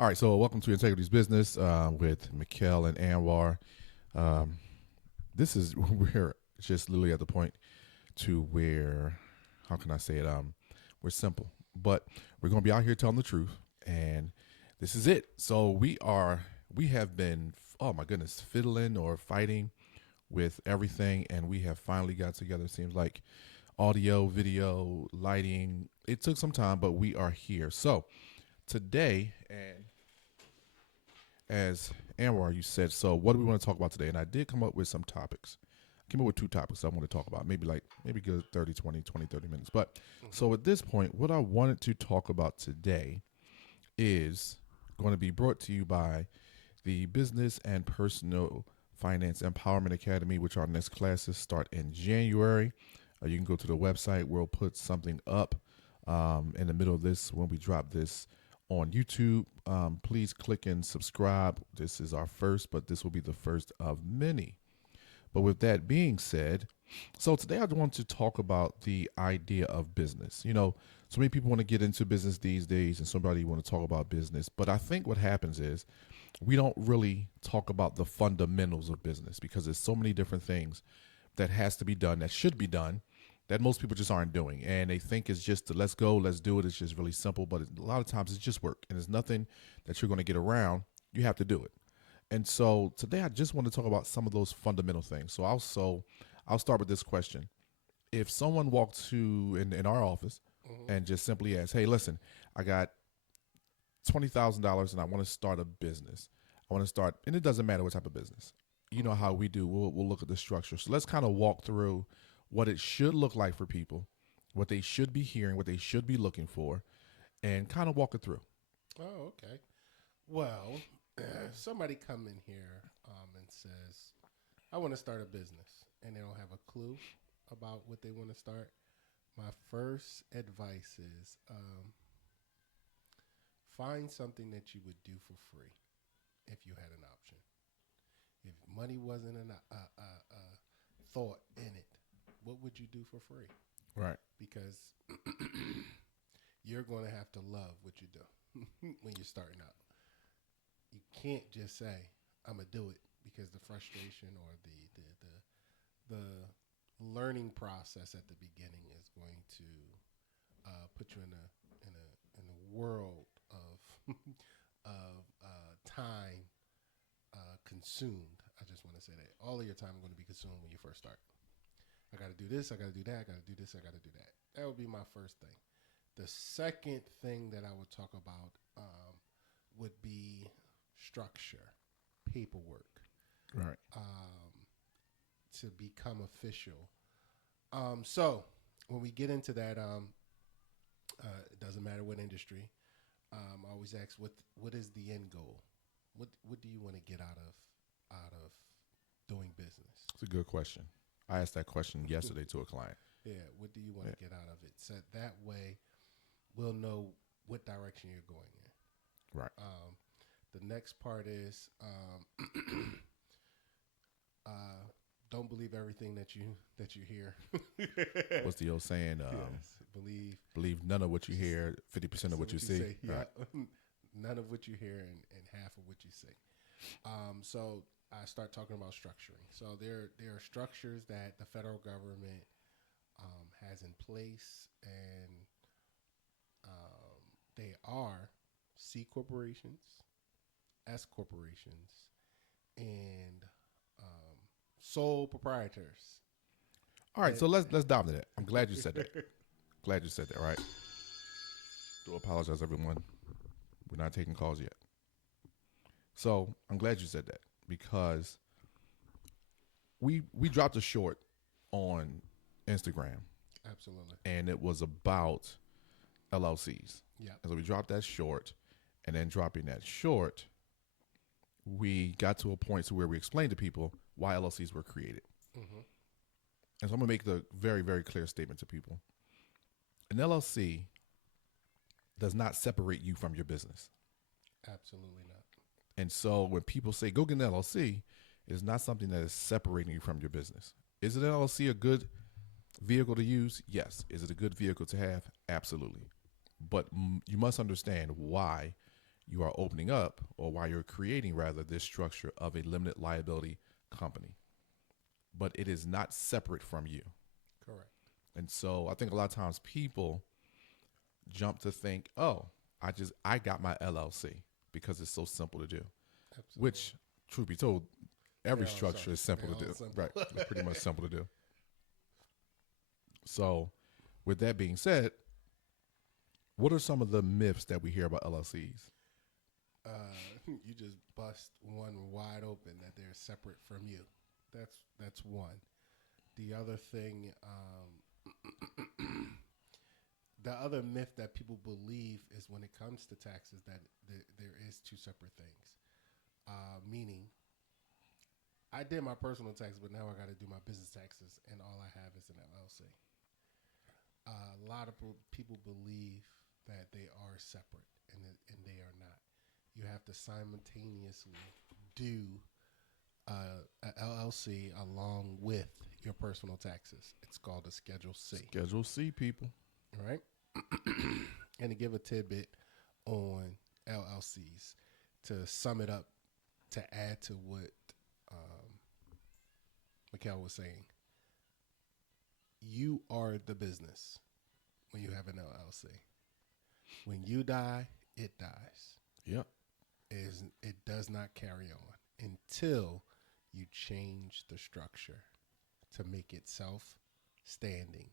All right, so welcome to Integrity's Business with Mickel and Anwar. Um, this is we're just literally at the point to where, how can I say it? We're simple, but we're gonna be out here telling the truth, and this is it. So we have been, oh my goodness, fiddling or fighting with everything, and we have finally got together. It seems like audio, video, lighting. It took some time, but we are here. So today, and as Anwar, you said, so what do we want to talk about today? And I did come up with some topics. I came up with two topics I want to talk about, maybe good 30, 20, 20, 30 minutes. But so at this point, what I wanted to talk about today is going to be brought to you by the Business and Personal Finance Empowerment Academy, which our next classes start in January. You can go to the website. We'll put something up in the middle of this when we drop this on YouTube. Please click and subscribe. This is our first, but this will be the first of many. But with that being said, so today I want to talk about the idea of business. You know, so many people want to get into business these days, and somebody want to talk about business. But I think what happens is we don't really talk about the fundamentals of business because there's so many different things that has to be done, that should be done, that most people just aren't doing. And they think it's just let's go, let's do it. It's just really simple. But a lot of times it's just work, and there's nothing that you're going to get around. You have to do it. And so today I just want to talk about some of those fundamental things. So I'll start with this question. If someone walked to in our office and just simply asked, hey, listen, I got $20,000 and I want to start a business. I want to start, and it doesn't matter what type of business. You know how we do. We'll look at the structure. So let's kind of walk through what it should look like for people, what they should be hearing, what they should be looking for, and kind of walk it through. Oh, okay. Well, somebody come in here and says, I want to start a business, and they don't have a clue about what they want to start. My first advice is find something that you would do for free if you had an option. If money wasn't a thought in it, what would you do for free? Right. Because you're going to have to love what you do when you're starting out. You can't just say, I'm going to do it, because the frustration or the learning process at the beginning is going to put you in a world of time consumed. I just want to say that all of your time is going to be consumed when you first start. I got to do this, I got to do that, I got to do this, I got to do that. That would be my first thing. The second thing that I would talk about would be structure, paperwork, Right. to become official. So when we get into that, it doesn't matter what industry. I always ask, what is the end goal? What do you want to get out of doing business? It's a good question. I asked that question yesterday to a client. Yeah, what do you want to get out of it? So that way, we'll know what direction you're going in. Right. The next part is don't believe everything that you hear. What's the old saying? Yes, Believe none of what you hear, 50% of what you see. Yeah, Right. none of what you hear and half of what you see. So I start talking about structuring. So there are structures that the federal government has in place, and they are C corporations, S corporations, and sole proprietors. All right, so let's dive into that. I'm glad you said that. Glad you said that, right? Do apologize, everyone. We're not taking calls yet. So I'm glad you said that because we dropped a short on Instagram, Absolutely. and it was about LLCs. Yeah. And so we dropped that short, and then dropping that short, we got to a point to where we explained to people why LLCs were created. Mm-hmm. And so I'm going to make the very, very clear statement to people. An LLC does not separate you from your business. Absolutely not. And so when people say, go get an LLC, it's not something that is separating you from your business. Is an LLC a good vehicle to use? Yes. Is it a good vehicle to have? Absolutely. But you must understand why you are opening up, or why you're creating rather, this structure of a limited liability company. But it is not separate from you. Correct. And so I think a lot of times people jump to think, oh, I got my LLC because it's so simple to do. Absolutely. Which, truth be told, every They all structure is simple to do. simple. Right. It's pretty much simple to do. So with that being said, what are some of the myths that we hear about LLCs? You just bust one wide open that they're separate from you. That's one. The other thing, the other myth that people believe is when it comes to taxes that there is two separate things. Meaning, I did my personal taxes, but now I got to do my business taxes, and all I have is an LLC. A lot of people believe that they are separate, and they are not. You have to simultaneously do a LLC along with your personal taxes. It's called a Schedule C. Schedule C, people. All right. And to give a tidbit on LLCs, to sum it up, to add to what Mickel was saying, you are the business when you have an LLC. When you die, it dies. Yep. It does not carry on until you change the structure to make it self-standing.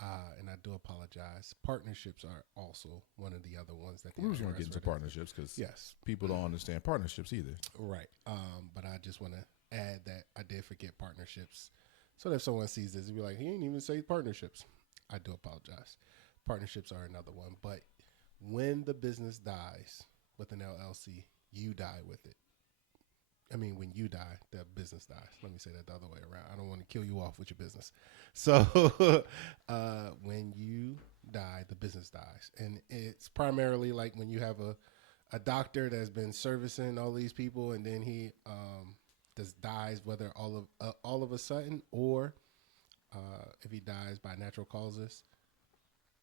And I do apologize. Partnerships are also one of the other ones that we was going to get into partnerships because yes, people don't understand partnerships either. Right. But I just want to add that I did forget partnerships. So that if someone sees this, they'll be like, he didn't even say partnerships. I do apologize. Partnerships are another one. But when the business dies with an LLC, you die with it. I mean, when you die, the business dies. Let me say that the other way around. I don't want to kill you off with your business. So when you die, the business dies. And it's primarily like when you have a doctor that's been servicing all these people, and then he just dies, whether all of a sudden or if he dies by natural causes,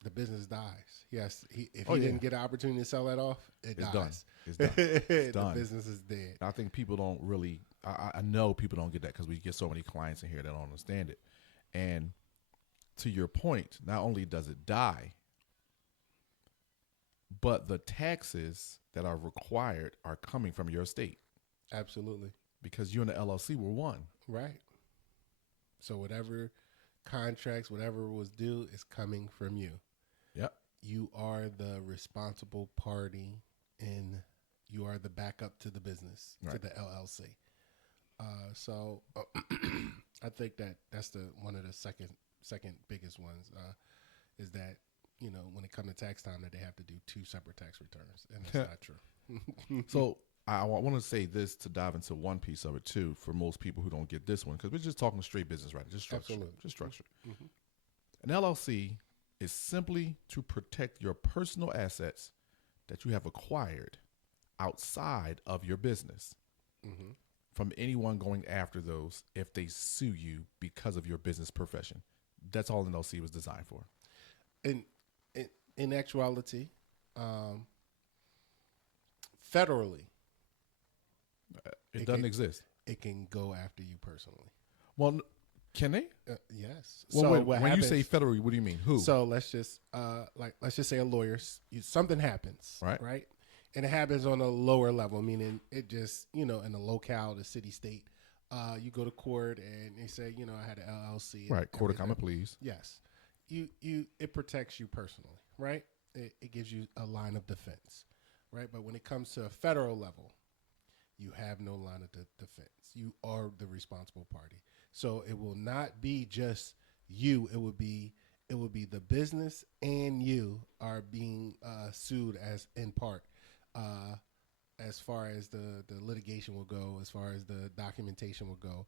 the business dies. Yes, if he didn't get an opportunity to sell that off, it's dies. Done. It's done. It's done. The business is dead. I think people don't really. I know people don't get that because we get so many clients in here that don't understand it. And to your point, not only does it die, but the taxes that are required are coming from your estate. Absolutely. Because you and the LLC were one. Right. So whatever contracts, whatever was due is coming from you. Yep. You are the responsible party, and you are the backup to the business, right, to the LLC. So I think that's one of the second biggest ones is that, when it comes to tax time, that they have to do two separate tax returns, and that's not true. So I want to say this to dive into one piece of it too for most people who don't get this one, because we're just talking straight business, right? Just structure. Absolutely. Just structure. Mm-hmm. An LLC is simply to protect your personal assets that you have acquired outside of your business from anyone going after those if they sue you because of your business profession. That's all an LLC was designed for. In actuality, federally, it doesn't exist. It can go after you personally. Well, can they? Yes. Well, so when you say federally, what do you mean? Who? So let's just say a lawyer. Something happens, right? And it happens on a lower level, meaning it just in the locale, the city, state. You go to court and they say, I had an LLC. Right. Court of common pleas. Yes. It protects you personally, right? It gives you a line of defense, right? But when it comes to a federal level, you have no line of defense. You are the responsible party. So it will not be just you. It would be the business, and you are being sued as in part, as far as the litigation will go, as far as the documentation will go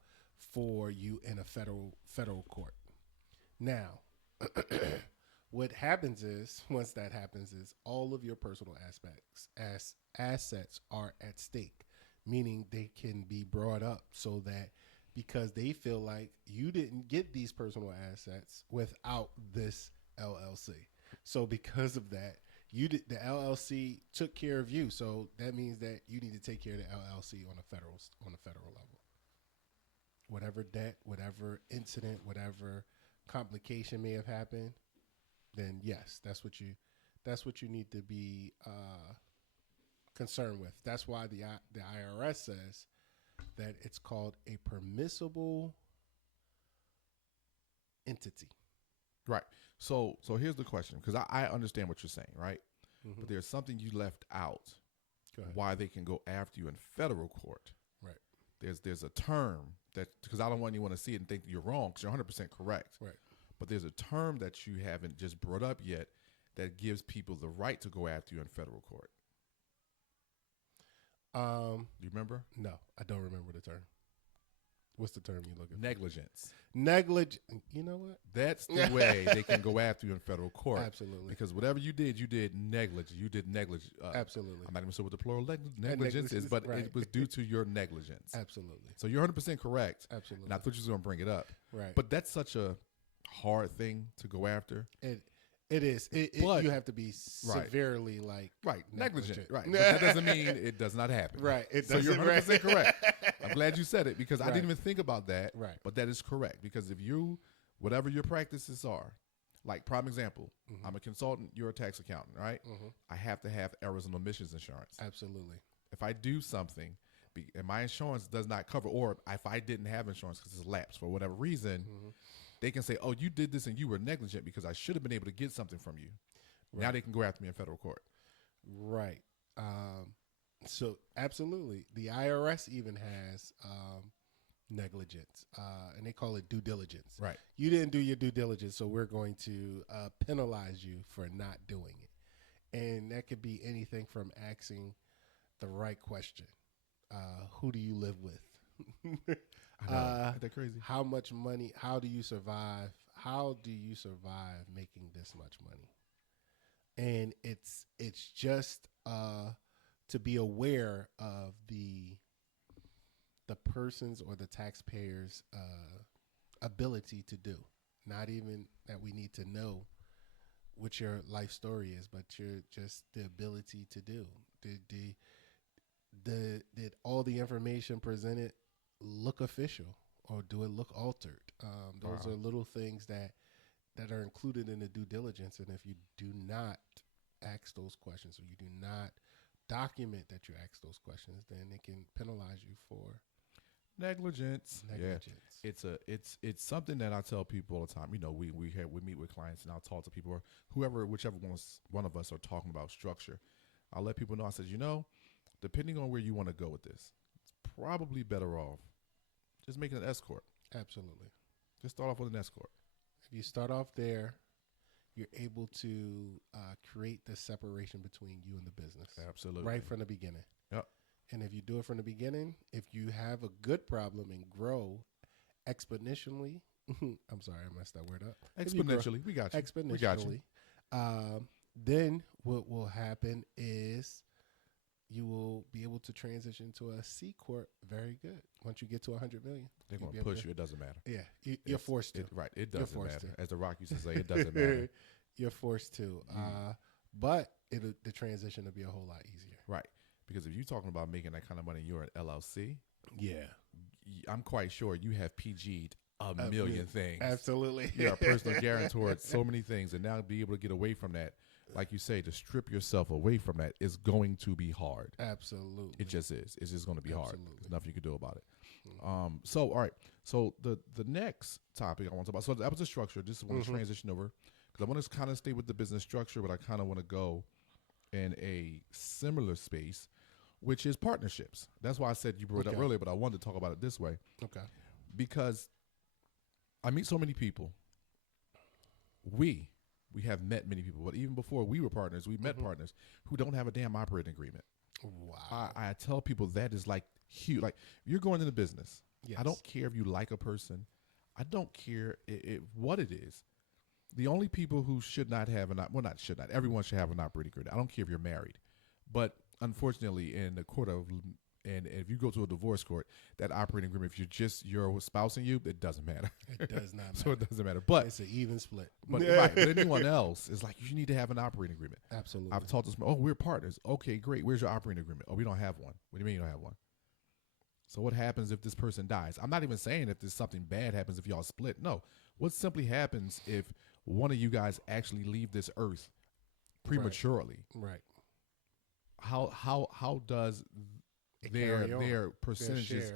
for you in a federal court. Now, what happens is, once that happens, is all of your personal assets are at stake, meaning they can be brought up so that, because they feel like you didn't get these personal assets without this LLC. So because of that, You did, the LLC took care of you, so that means that you need to take care of the LLC on a federal level. Whatever debt, whatever incident, whatever complication may have happened, then yes, that's what you need to be concerned with. That's why the IRS says that it's called a permissible entity. Right. So here's the question, because I understand what you're saying, right? Mm-hmm. But there's something you left out. Why they can go after you in federal court. Right. There's a term that, because I don't want anyone to see it and think you're wrong, because you're 100% correct. Right. But there's a term that you haven't just brought up yet that gives people the right to go after you in federal court. Do you remember? No, I don't remember the term. What's the term you looking for? Negligence. You know what? That's the way they can go after you in federal court. Absolutely. Because whatever you did negligence. You did negligence. Absolutely. I'm not even sure what the plural negligence is, but right. It was due to your negligence. Absolutely. So you're 100% correct. Absolutely. And I thought you was going to bring it up. Right. But that's such a hard thing to go after. It is. But you have to be severely negligent. Right. But that doesn't mean it does not happen. Right. So you're 100% correct. I'm glad you said it, because I didn't even think about that. Right. But that is correct, because if you, whatever your practices are, like prime example, mm-hmm. I'm a consultant, you're a tax accountant, right? Mm-hmm. I have to have errors and omissions insurance. Absolutely. If I do something and my insurance does not cover, or if I didn't have insurance because it's lapsed for whatever reason, mm-hmm. they can say, oh, you did this and you were negligent because I should have been able to get something from you. Right. Now they can go after me in federal court. Right. So absolutely. The IRS even has negligence, and they call it due diligence. Right. You didn't do your due diligence, so we're going to penalize you for not doing it. And that could be anything from asking the right question. Who do you live with? I know. Isn't that crazy? How much money? How do you survive? How do you survive making this much money? And it's just to be aware of the person's or the taxpayer's ability to do. Not even that we need to know what your life story is, but just the ability to do. Did all the information presented look official, or do it look altered? Those are little things that are included in the due diligence. And if you do not ask those questions, or you do not document that you ask those questions, then it can penalize you for negligence. Yeah. It's something that I tell people all the time. You know, we meet with clients, and I'll talk to people, or whichever one of us are talking about structure. I'll let people know. I said, depending on where you want to go with this, it's probably better off just making an S corp. Absolutely. Just start off with an S corp. If you start off there, you're able to create the separation between you and the business. Absolutely. Right from the beginning. Yep. And if you do it from the beginning, if you have a good problem and grow exponentially, I'm sorry, I messed that word up. Exponentially, we got you. Exponentially. We got you. Then what will happen is you will be able to transition to a C corp very good. Once you get to 100 million, they're going to push you. It doesn't matter. Yeah, you're forced to. It doesn't matter. As The Rock used to say, it doesn't matter. You're forced to. But the transition will be a whole lot easier. Right. Because if you're talking about making that kind of money, you're an LLC. Yeah. I'm quite sure you have PG'd a million things. Absolutely. You're a personal guarantor at so many things. And now to be able to get away from that, like you say, to strip yourself away from that is going to be hard. Absolutely. It just is. It's just going to be hard. There's nothing you can do about it. Mm-hmm. So, all right. So the next topic I want to talk about, so that was the structure. Just want to transition over, because I want to kind of stay with the business structure, but I kind of want to go in a similar space, which is partnerships. That's why I said you brought it up earlier, but I wanted to talk about it this way. Okay. Because I meet so many people. We have met many people, but even before we were partners, we met partners who don't have a damn operating agreement. Wow. I tell people that is like huge. Like, you're going into business. Yes. I don't care if you like a person. I don't care what it is. The only people who should not have not should not. Everyone should have an operating agreement. I don't care if you're married. But unfortunately, in the court of And if you go to a divorce court, that operating agreement, if you're just your spouse and you, it doesn't matter. It does not matter. So it doesn't matter. But it's an even split. But right, but anyone else is like, you need to have an operating agreement. Absolutely. I've talked to some, oh, we're partners. Okay, great. Where's your operating agreement? Oh, we don't have one. What do you mean you don't have one? So what happens if this person dies? I'm not even saying if there's something bad happens if y'all split. No. What simply happens if one of you guys actually leave this earth prematurely? Right. How does their percentages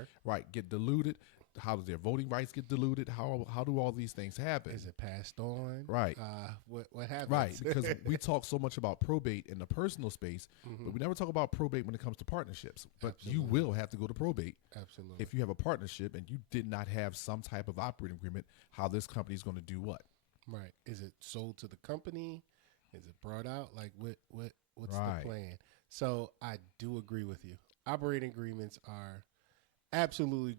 get diluted? How does their voting rights get diluted? How do all these things happen? Is it passed on? Right. What happens? Right. Because we talk so much about probate in the personal space, but we never talk about probate when it comes to partnerships. But you will have to go to probate. Absolutely. If you have a partnership and you did not have some type of operating agreement, how this company is going to do what? Right. Is it sold to the company? Is it brought out? Like what's right. the plan? So I do agree with you. Operating agreements are absolutely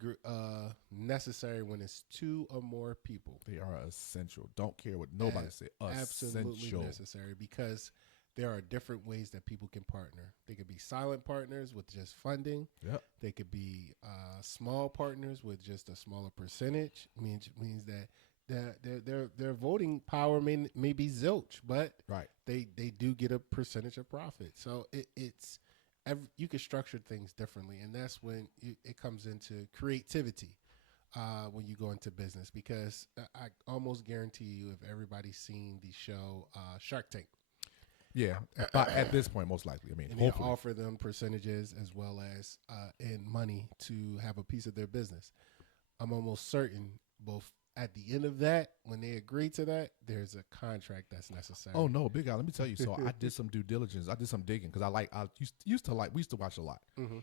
necessary when it's two or more people. They are essential. Don't care what nobody says. Absolutely necessary, because there are different ways that people can partner. They could be silent partners with just funding. Yep. They could be small partners with just a smaller percentage. Means that their voting power may be zilch, but right. they do get a percentage of profit. So it's you can structure things differently, and that's when it comes into creativity when you go into business. Because I almost guarantee you, if everybody's seen the show Shark Tank, yeah, at this point, most likely. I mean, and they offer them percentages as well as in money to have a piece of their business. I'm almost certain both. At the end of that, when they agree to that, there's a contract that's necessary. Oh no, big guy. Let me tell you. So I did some due diligence. I did some digging because we used to watch a lot. Mm-hmm.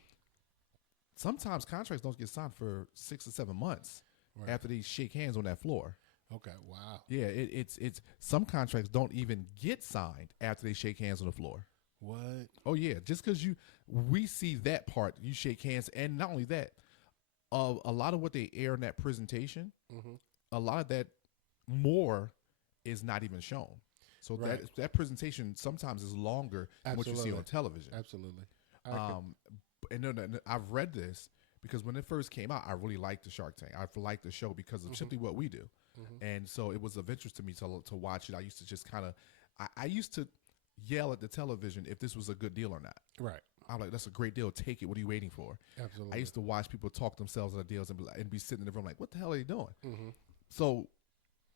Sometimes contracts don't get signed for 6 or 7 months after they shake hands on that floor. Okay, wow. Yeah, it's some contracts don't even get signed after they shake hands on the floor. What? Oh yeah, just because we see that part, you shake hands, and not only that, a lot of what they air in that presentation. Mm-hmm. A lot of that more is not even shown. So that presentation sometimes is longer than what you see on television. Absolutely. And I've read this because when it first came out, I really liked the Shark Tank. I liked the show because of simply what we do. Mm-hmm. And so it was of interest to me to watch it. I used to just kind of, I used to yell at the television if this was a good deal or not. Right. I'm like, that's a great deal. Take it. What are you waiting for? Absolutely. I used to watch people talk themselves into deals and be sitting in the room like, what the hell are they doing? Mm-hmm. So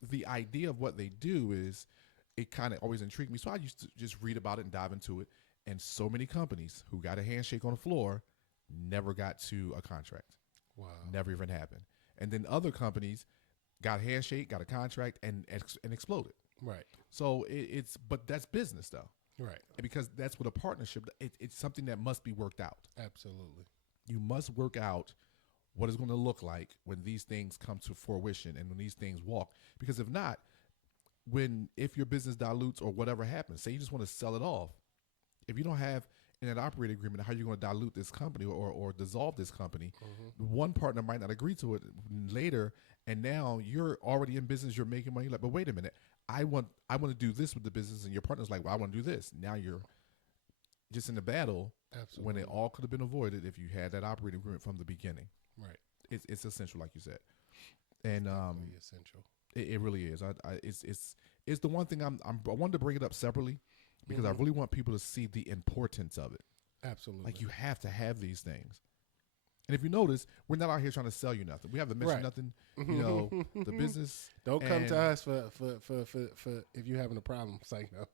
the idea of what they do is, it kind of always intrigued me. So I used to just read about it and dive into it. And so many companies who got a handshake on the floor never got to a contract. Wow. Never even happened. And then other companies got a handshake, got a contract, and exploded. Right. So but that's business though. Right. Because that's what a partnership, it's something that must be worked out. Absolutely. You must work out what it's going to look like when these things come to fruition and when these things walk. Because if not, if your business dilutes or whatever happens, say you just want to sell it off, if you don't have in an operating agreement how you're going to dilute this company or dissolve this company, one partner might not agree to it later, and now you're already in business, you're making money. Like, but wait a minute, I want to do this with the business, and your partner's like, well, I want to do this. Now you're just in the battle. Absolutely. When it all could have been avoided if you had that operating agreement from the beginning. Right. It's essential, like you said, and essential. It really is. It's the one thing I wanted to bring it up separately because I really want people to see the importance of it. Absolutely. Like, you have to have these things. And if you notice, we're not out here trying to sell you nothing. We haven't mentioned nothing. You know, the business. Don't come to us for if you're having a problem. It's like, no.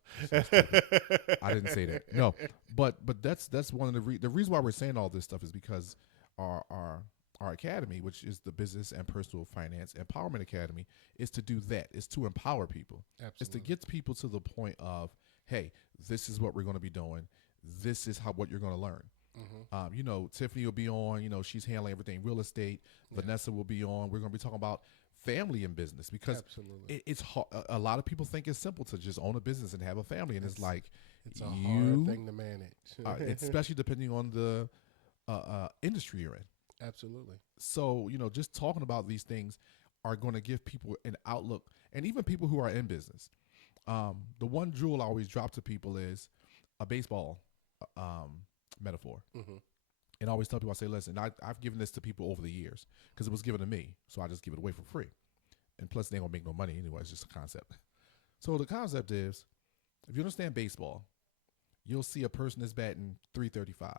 I didn't say that. No, but that's one of the reason why we're saying all this stuff is because our academy, which is the Business and Personal Finance Empowerment Academy, is to do that. It's to empower people. Absolutely. It's to get people to the point of, hey, this is what we're going to be doing. This is what you're going to learn. Mm-hmm. You know, Tiffany will be on. You know, she's handling everything real estate. Yeah. Vanessa will be on. We're going to be talking about family and business because it's hard. A lot of people think it's simple to just own a business and have a family, and it's like it's a hard thing to manage, especially depending on the industry you're in. Absolutely. So, you know, just talking about these things are going to give people an outlook, and even people who are in business. The one jewel I always drop to people is a baseball metaphor. Mm-hmm. And I always tell people, I say, listen, I've given this to people over the years because it was given to me. So I just give it away for free. And plus, they ain't going to make no money anyway. It's just a concept. So the concept is, if you understand baseball, you'll see a person that's batting 335.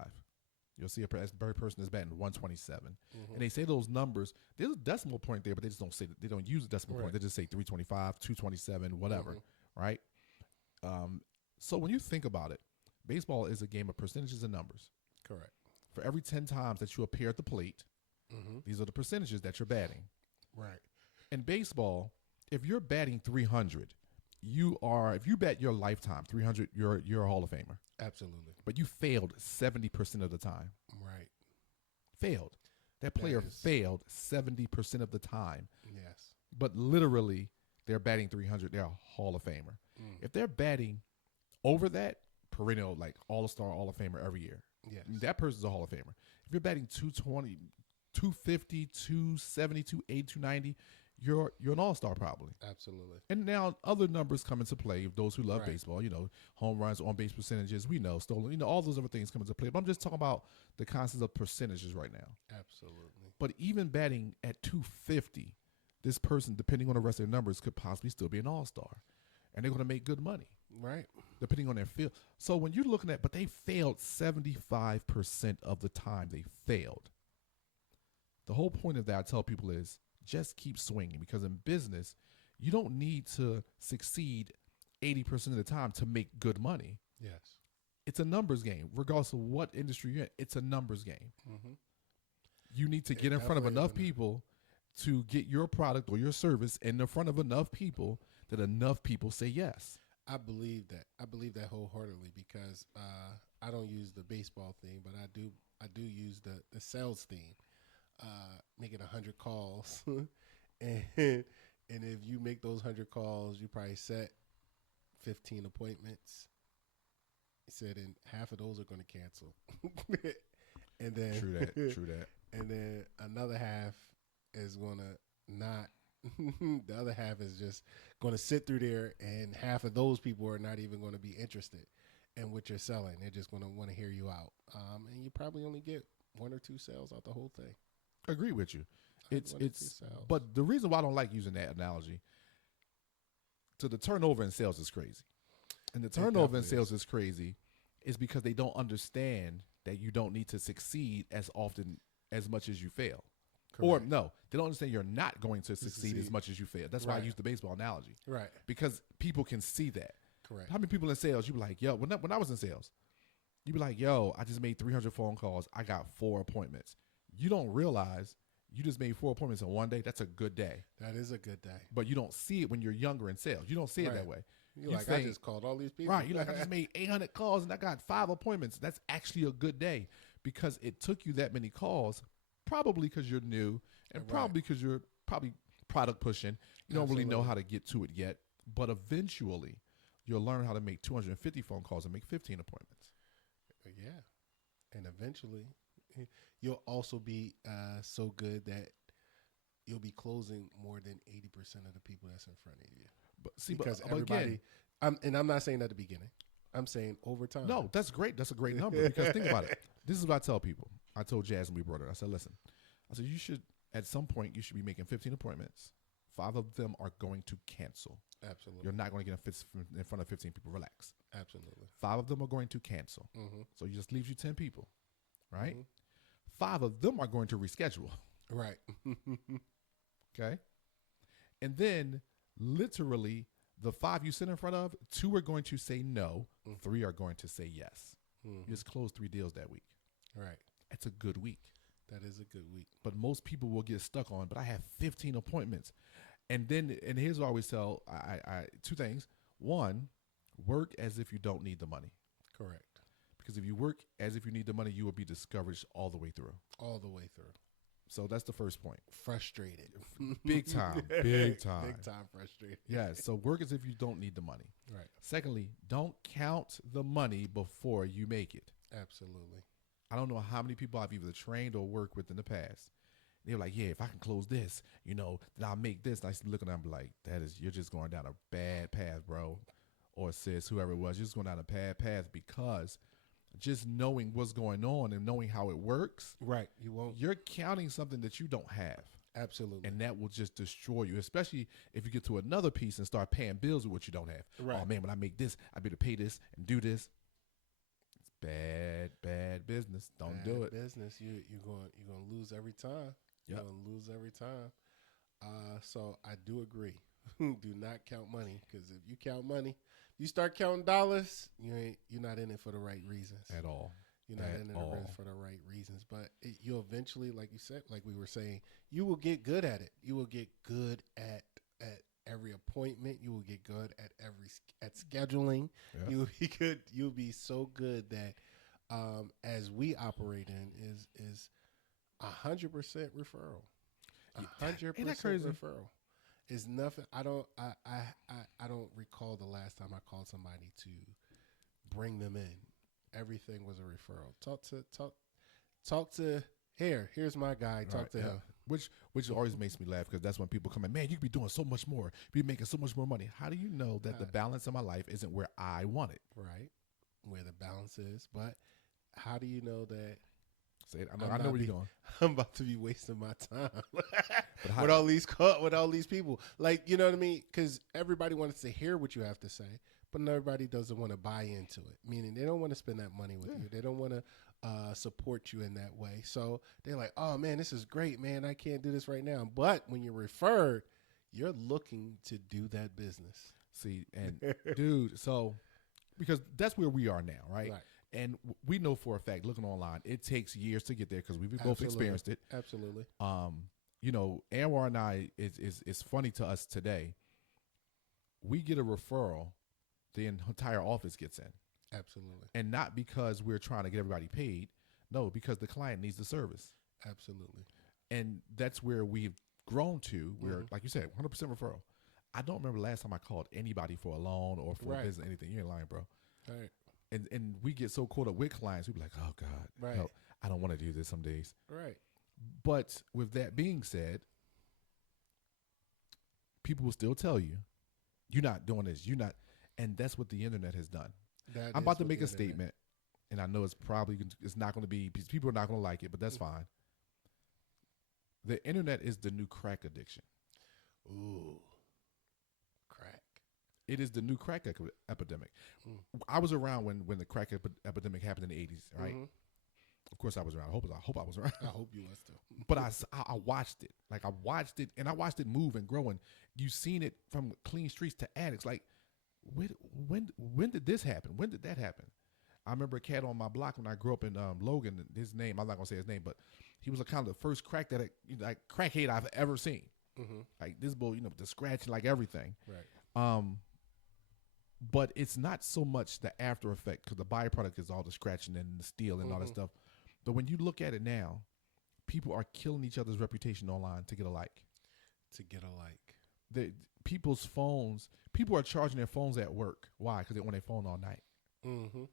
You'll see a person that's batting 127. And they say those numbers, there's a decimal point there, but they just don't say that. They don't use a decimal point. They just say 325, 227, whatever, right? So when you think about it, baseball is a game of percentages and numbers. Correct. For every 10 times that you appear at the plate, these are the percentages that you're batting. Right. In baseball, if you're batting 300, if you bet your lifetime 300, you're a Hall of Famer. Absolutely. But you failed 70% of the time. Right. Failed. That player failed 70% of the time. Yes. But literally, they're batting 300. They're a Hall of Famer. If they're batting over that, perennial, like all-star, Hall of Famer every year. Yes. That person's a Hall of Famer. If you're batting 220, 250, 270, 280, 290, you're an all-star probably. Absolutely. And now other numbers come into play. Those who love baseball, home runs, on-base percentages, we know, stolen, all those other things come into play. But I'm just talking about the concept of percentages right now. Absolutely. But even batting at 250, this person, depending on the rest of their numbers, could possibly still be an all-star. And they're going to make good money. Right. Depending on their field. So when you're looking at, but they failed 75% of the time they failed. The whole point of that, I tell people, is just keep swinging, because in business, you don't need to succeed 80% of the time to make good money. Yes. It's a numbers game. Regardless of what industry you're in, it's a numbers game. You need to get in front of enough people to get your product or your service in the front of enough people that enough people say yes. I believe that wholeheartedly, because I don't use the baseball thing, but I do use the sales thing. Making 100 calls, and if you make those 100 calls, you probably set 15 appointments. He said, and half of those are going to cancel, and then True that. And then another half is going to not. The other half is just going to sit through there, and half of those people are not even going to be interested in what you're selling. They're just going to want to hear you out, and you probably only get 1 or 2 sales out the whole thing. Agree with you. But the reason why I don't like using that analogy, to the turnover in sales is crazy. And the turnover in sales is crazy is because they don't understand that you don't need to succeed as often, as much as you fail. Correct. Or no, they don't understand you're not going to succeed as much as you fail. That's why I use the baseball analogy. Right. Because people can see that. Correct. How many people in sales, you be like, yo, when I was in sales, you be like, yo, I just made 300 phone calls. I got 4 appointments. You don't realize you just made 4 appointments in one day. That's a good day. That is a good day. But you don't see it when you're younger in sales. You don't see it that way. You're like, I just called all these people. Right. You're like, I just made 800 calls and I got 5 appointments. That's actually a good day, because it took you that many calls, probably because you're new and probably because you're probably product pushing. You don't really know how to get to it yet. But eventually, you'll learn how to make 250 phone calls and make 15 appointments. Yeah. And eventually, you'll also be so good that you'll be closing more than 80% of the people that's in front of you. But see, because but everybody, again, I'm not saying at the beginning. I'm saying over time. No, that's great. That's a great number, because think about it. This is what I tell people. I told Jazz when we brought it. I said, listen, you should, at some point, you should be making 15 appointments. 5 of them are going to cancel. Absolutely. You're not going to get in front of 15 people. Relax. Absolutely. 5 of them are going to cancel. So it just leaves you 10 people, right? 5 of them are going to reschedule. Right. Okay. And then literally the 5 you sit in front of, 2 are going to say no. 3 are going to say yes. You just closed 3 deals that week. Right. That's a good week. That is a good week. But most people will get stuck on, but I have 15 appointments. And here's what I always tell, I 2 things. 1, work as if you don't need the money. Correct. Because if you work as if you need the money, you will be discouraged all the way through. All the way through. So that's the first point. Frustrated. Big time. Big time. Big time frustrated. Yeah. So work as if you don't need the money. Right. Secondly, don't count the money before you make it. Absolutely. I don't know how many people I've either trained or worked with in the past. They're like, yeah, if I can close this, then I'll make this. And I used to look at them and be like, you're just going down a bad path, bro. Or sis, whoever it was, you're just going down a bad path, because just knowing what's going on and knowing how it works, Right. You won't. you're counting something that you don't have. Absolutely. And that will just destroy you, especially if you get to another piece and start paying bills with what you don't have. Right. Oh, man, when I make this, I better pay this and do this. It's bad business. Don't do it. Business. You're going to lose every time. You're going to lose every time. So I do agree. Do not count money, because if you count money, you start counting dollars, you're not in it for the right reasons. At all. You're not in it for the right reasons. But you'll eventually, like you said, like we were saying, you will get good at it. You will get good at every appointment. You will get good at scheduling. Yeah. You will be good. You'll be so good that as we operate in is 100% referral. 100% referral. Is nothing. I don't recall the last time I called somebody to bring them in. Everything was a referral. Talk to here's my guy. Talk to him. Which always makes me laugh, because that's when people come in, man, you could be doing so much more, be making so much more money. How do you know that the balance of my life isn't where I want it? Right. Where the balance is. But how do you know that? Say it. I know where you're going. I'm about to be wasting my time with all these people. Like, you know what I mean? Because everybody wants to hear what you have to say, but everybody doesn't want to buy into it. Meaning they don't want to spend that money with you. They don't want to support you in that way. So they're like, oh man, this is great, man. I can't do this right now. But when you're referred, you're looking to do that business. See, and dude, so because that's where we are now, right? And we know for a fact, looking online, it takes years to get there, because we've both experienced it. Absolutely. Anwar and I, it's funny to us today. We get a referral, the entire office gets in. Absolutely. And not because we're trying to get everybody paid. No, because the client needs the service. Absolutely. And that's where we've grown to, where, like you said, 100% referral. I don't remember last time I called anybody for a loan or for a business, anything. You ain't lying, bro. Right. And we get so caught up with clients, we be like, oh God, no, I don't want to do this some days. Right. But with that being said, people will still tell you, you're not doing this, you're not, and that's what the internet has done. I'm about to make a statement, and I know it's not going to be, people are not going to like it, but that's fine. The internet is the new crack addiction. Ooh. Crack. It is the new crack epidemic. I was around when the crack epidemic happened in the 80s, right? Mm-hmm. Of course I was around. I hope I was around. I hope you was too. But I watched it. Like, I watched it, and I watched it move and grow. And you've seen it from clean streets to addicts. Like, when did this happen? When did that happen? I remember a cat on my block when I grew up in Logan. His name, I'm not gonna say his name, but he was kind of the first crackhead I've ever seen. Mm-hmm. Like, this bull, the scratching, like everything. Right. But it's not so much the after effect, because the byproduct is all the scratching and the stealing and all that stuff. But when you look at it now, people are killing each other's reputation online to get a like. People's phones, people are charging their phones at work. Why? Because they on their phone all night. Mm-hmm.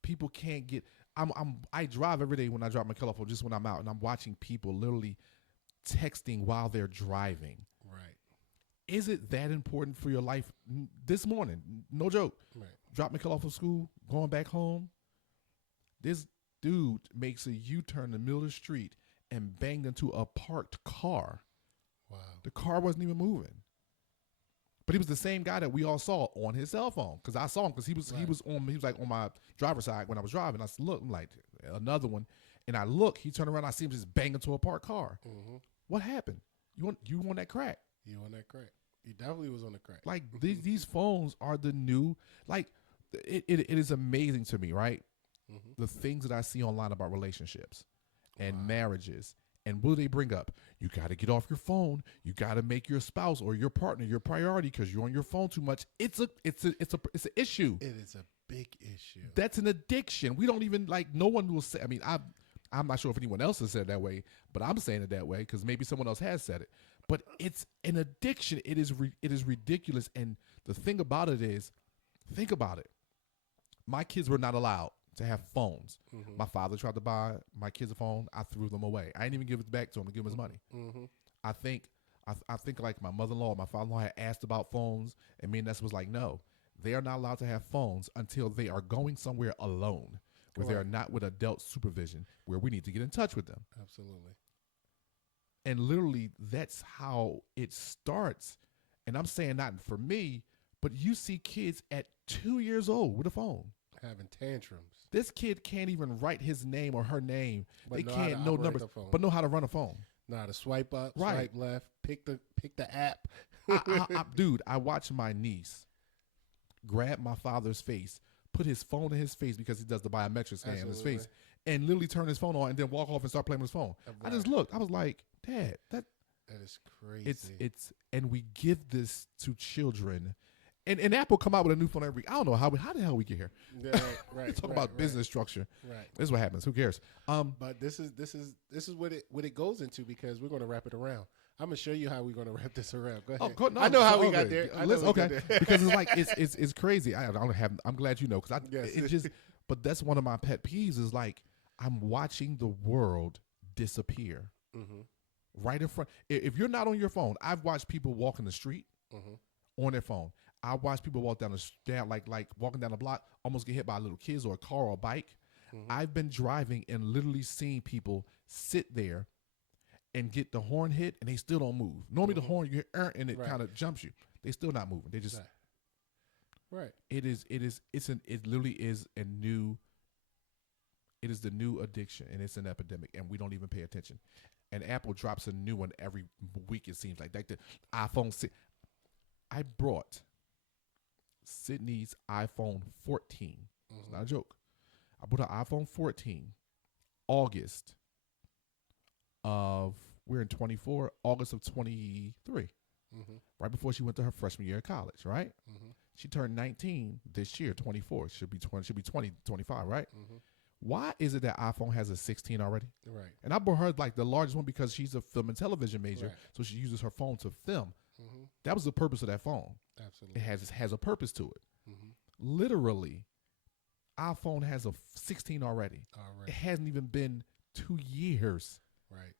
People can't get. I drive every day when I drop Mickel off, or just when I'm out, and I'm watching people literally texting while they're driving. Right. Is it that important for your life? This morning, no joke. Right. Drop Mickel off of school, going back home. This dude makes a U-turn in the middle of the street and banged into a parked car. Wow. The car wasn't even moving. But he was the same guy that we all saw on his cell phone, because I saw him, because he was like on my driver's side when I was driving. I looked, I'm like, another one, and I look. He turned around. I see him just bang into a parked car. Mm-hmm. What happened? You want that crack? You on that crack? He definitely was on the crack. Like, these phones are the new. Like, it is amazing to me, right? Mm-hmm. The things that I see online about relationships and marriages. And what do they bring up? You got to get off your phone. You got to make your spouse or your partner your priority, because you're on your phone too much. It's an issue. It is a big issue. That's an addiction. We don't even, like, no one will say. I mean, I'm not sure if anyone else has said it that way, but I'm saying it that way because maybe someone else has said it. But it's an addiction. It is ridiculous. And the thing about it is, think about it. My kids were not allowed to have phones. Mm-hmm. My father tried to buy my kids a phone. I threw them away. I didn't even give it back to him to give him his money. Mm-hmm. I think like my mother-in-law, my father-in-law had asked about phones, and me and Nessa was like, no, they are not allowed to have phones until they are going somewhere alone. where they are not with adult supervision, where we need to get in touch with them. Absolutely. And literally, that's how it starts. And I'm saying not for me, but you see kids at 2 years old with a phone. Having tantrums. This kid can't even write his name or her name. But they can't know numbers, the but know how to run a phone. Know how to swipe up, right. swipe left, pick the app. Dude, I watched my niece grab my father's face, put his phone in his face because he does the biometric scan in his face, and literally turn his phone on and then walk off and start playing with his phone. I just looked. I was like, Dad, that is crazy. And we give this to children. And Apple come out with a new phone every week. I don't know how the hell we get here. Yeah, right. Talk about business structure. Right. This is what happens. Who cares? But this is what it goes into, because we're going to wrap it around. I'm gonna show you how we're gonna wrap this around. Go ahead. No, I know how we got there. Because it's like it's crazy. I'm glad you know, because it just. But that's one of my pet peeves is like I'm watching the world disappear right in front. If you're not on your phone, I've watched people walk in the street on their phone. I watch people walk down like walking down the block, almost get hit by little kids or a car or a bike. I've been driving and literally seen people sit there and get the horn hit, and they still don't move. Normally, the horn you hear, and it kind of jumps you. They still not moving. They just right. It literally is a new. It is the new addiction, and it's an epidemic, and we don't even pay attention. And Apple drops a new one every week. It seems like the iPhone 6. I brought Sydney's iPhone 14. It's not a joke. I bought an iPhone 14 August of, we're in 24, August of 23, right before she went to her freshman year of college, right? She turned 19 this year, 24. Should be 20, 25, right? Why is it that iPhone has a 16 already? Right. And I bought her like the largest one because she's a film and television major, so she uses her phone to film. That was the purpose of that phone. Absolutely. It has a purpose to it. Literally, iPhone has a 16 already. It hasn't even been 2 years. Right.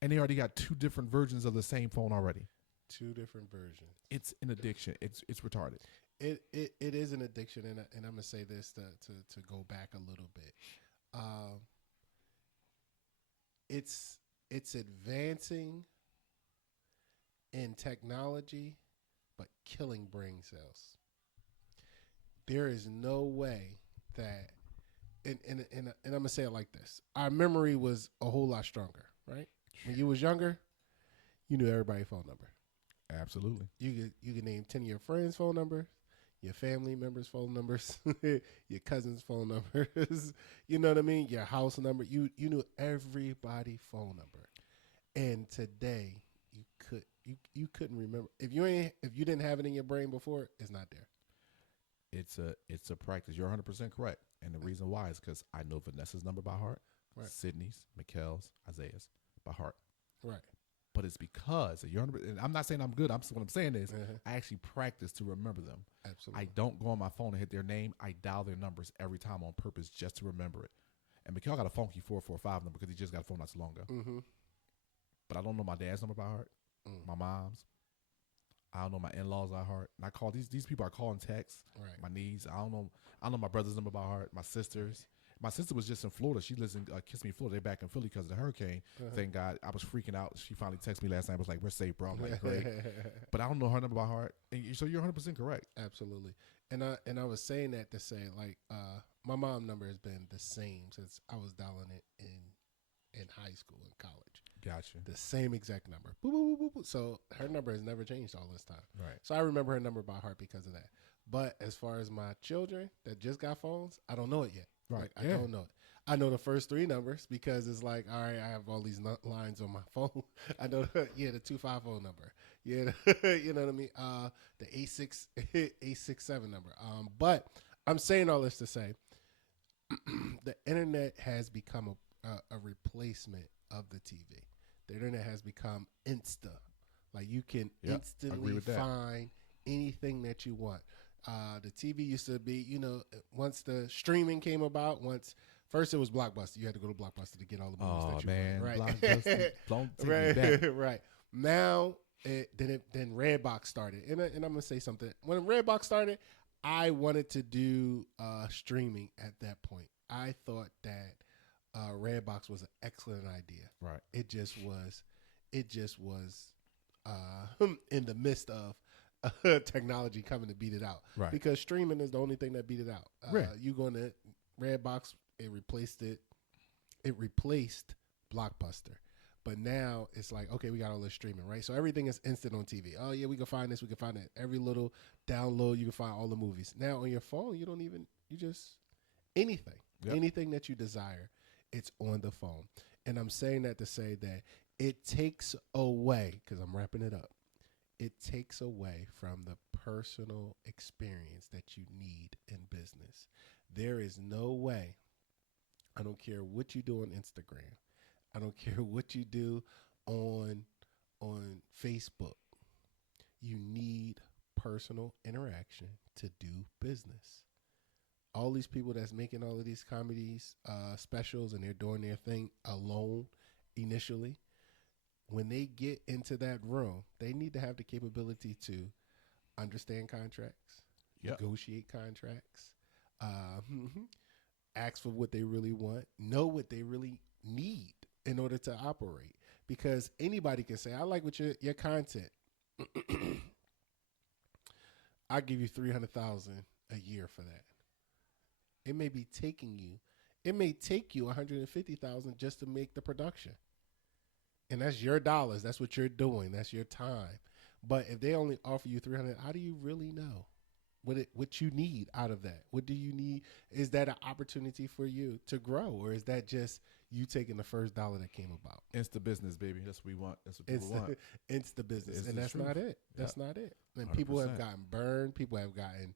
And they already got 2 different versions of the same phone already. 2 different versions. It's an addiction. It's retarded. It is an addiction, and I'm gonna say this to go back a little bit. It's advancing in technology, but killing brain cells. There is no way that, and I'm gonna say it like this: our memory was a whole lot stronger, right? When you was younger, you knew everybody's phone number. Absolutely. You could name 10 of your friends' phone numbers, your family members' phone numbers, your cousins' phone numbers. You know what I mean? Your house number. You knew everybody's phone number. And today, you couldn't remember. If you didn't have it in your brain before, it's not there. It's a practice. You're 100% correct. And the reason why is because I know Vanessa's number by heart, Sydney's, Mickel's, Isaiah's by heart. Right. But it's because and I'm not saying I'm good. What I'm saying is I actually practice to remember them. Absolutely. I don't go on my phone and hit their name. I dial their numbers every time on purpose just to remember it. And Mickel got a funky 445 number because he just got a phone not so long ago. But I don't know my dad's number by heart, my mom's. I don't know my in-laws by heart. And I call these people I call in text. Right. My niece. I don't know my brother's number by heart. My sister's. My sister was just in Florida. She lives in Kissimmee, Florida. They're back in Philly because of the hurricane. Thank God. I was freaking out. She finally texted me last night. I was like, we're safe, bro. I'm like, great. But I don't know her number by heart. And so you're 100% correct. Absolutely. And I was saying that to say, like, my mom number has been the same since I was dialing it in high school and college. Gotcha. The same exact number. Boop, boop, boop, boop. So her number has never changed all this time. Right. So I remember her number by heart because of that. But as far as my children that just got phones, I don't know it yet. Right. Like, I don't know it. I know the first 3 numbers because it's like, all right, I have all these lines on my phone. I know, the 250 number. Yeah, you know what I mean? The 867 number. But I'm saying all this to say the internet has become a replacement of the TV. The internet has become Insta. Like, you can instantly find anything that you want. The TV used to be, once the streaming came about, first it was Blockbuster. You had to go to Blockbuster to get all the movies that you wanted. Right? Blockbuster. Don't take me back. Right. Now, then Redbox started. And I'm going to say something. When Redbox started, I wanted to do streaming at that point. I thought Redbox was an excellent idea. Right. It just was in the midst of technology coming to beat it out. Right. Because streaming is the only thing that beat it out. Right. You going to Redbox, it replaced Blockbuster. But now it's like, okay, we got all this streaming, right? So everything is instant on TV. Oh yeah, we can find this, we can find that. Every little download, you can find all the movies. Now on your phone, you just anything. Yep. Anything that you desire, it's on the phone. And I'm saying that to say that it takes away, because I'm wrapping it up, it takes away from the personal experience that you need in business. There is no way, I don't care what you do on Instagram, I don't care what you do on Facebook, you need personal interaction to do business. All these people that's making all of these comedies specials and they're doing their thing alone initially, when they get into that room, they need to have the capability to understand contracts, negotiate contracts, ask for what they really want, know what they really need in order to operate. Because anybody can say, I like what your content. I'll give you $300,000 a year for that. It may take you $150,000 just to make the production. And that's your dollars. That's what you're doing. That's your time. But if they only offer you $300,000, how do you really know what you need out of that? What do you need? Is that an opportunity for you to grow, or is that just you taking the first dollar that came about? It's the business, baby. That's what we want. That's what people want. It's the business, It's and that's not it. That's not it. And 100%. People have gotten burned. People have gotten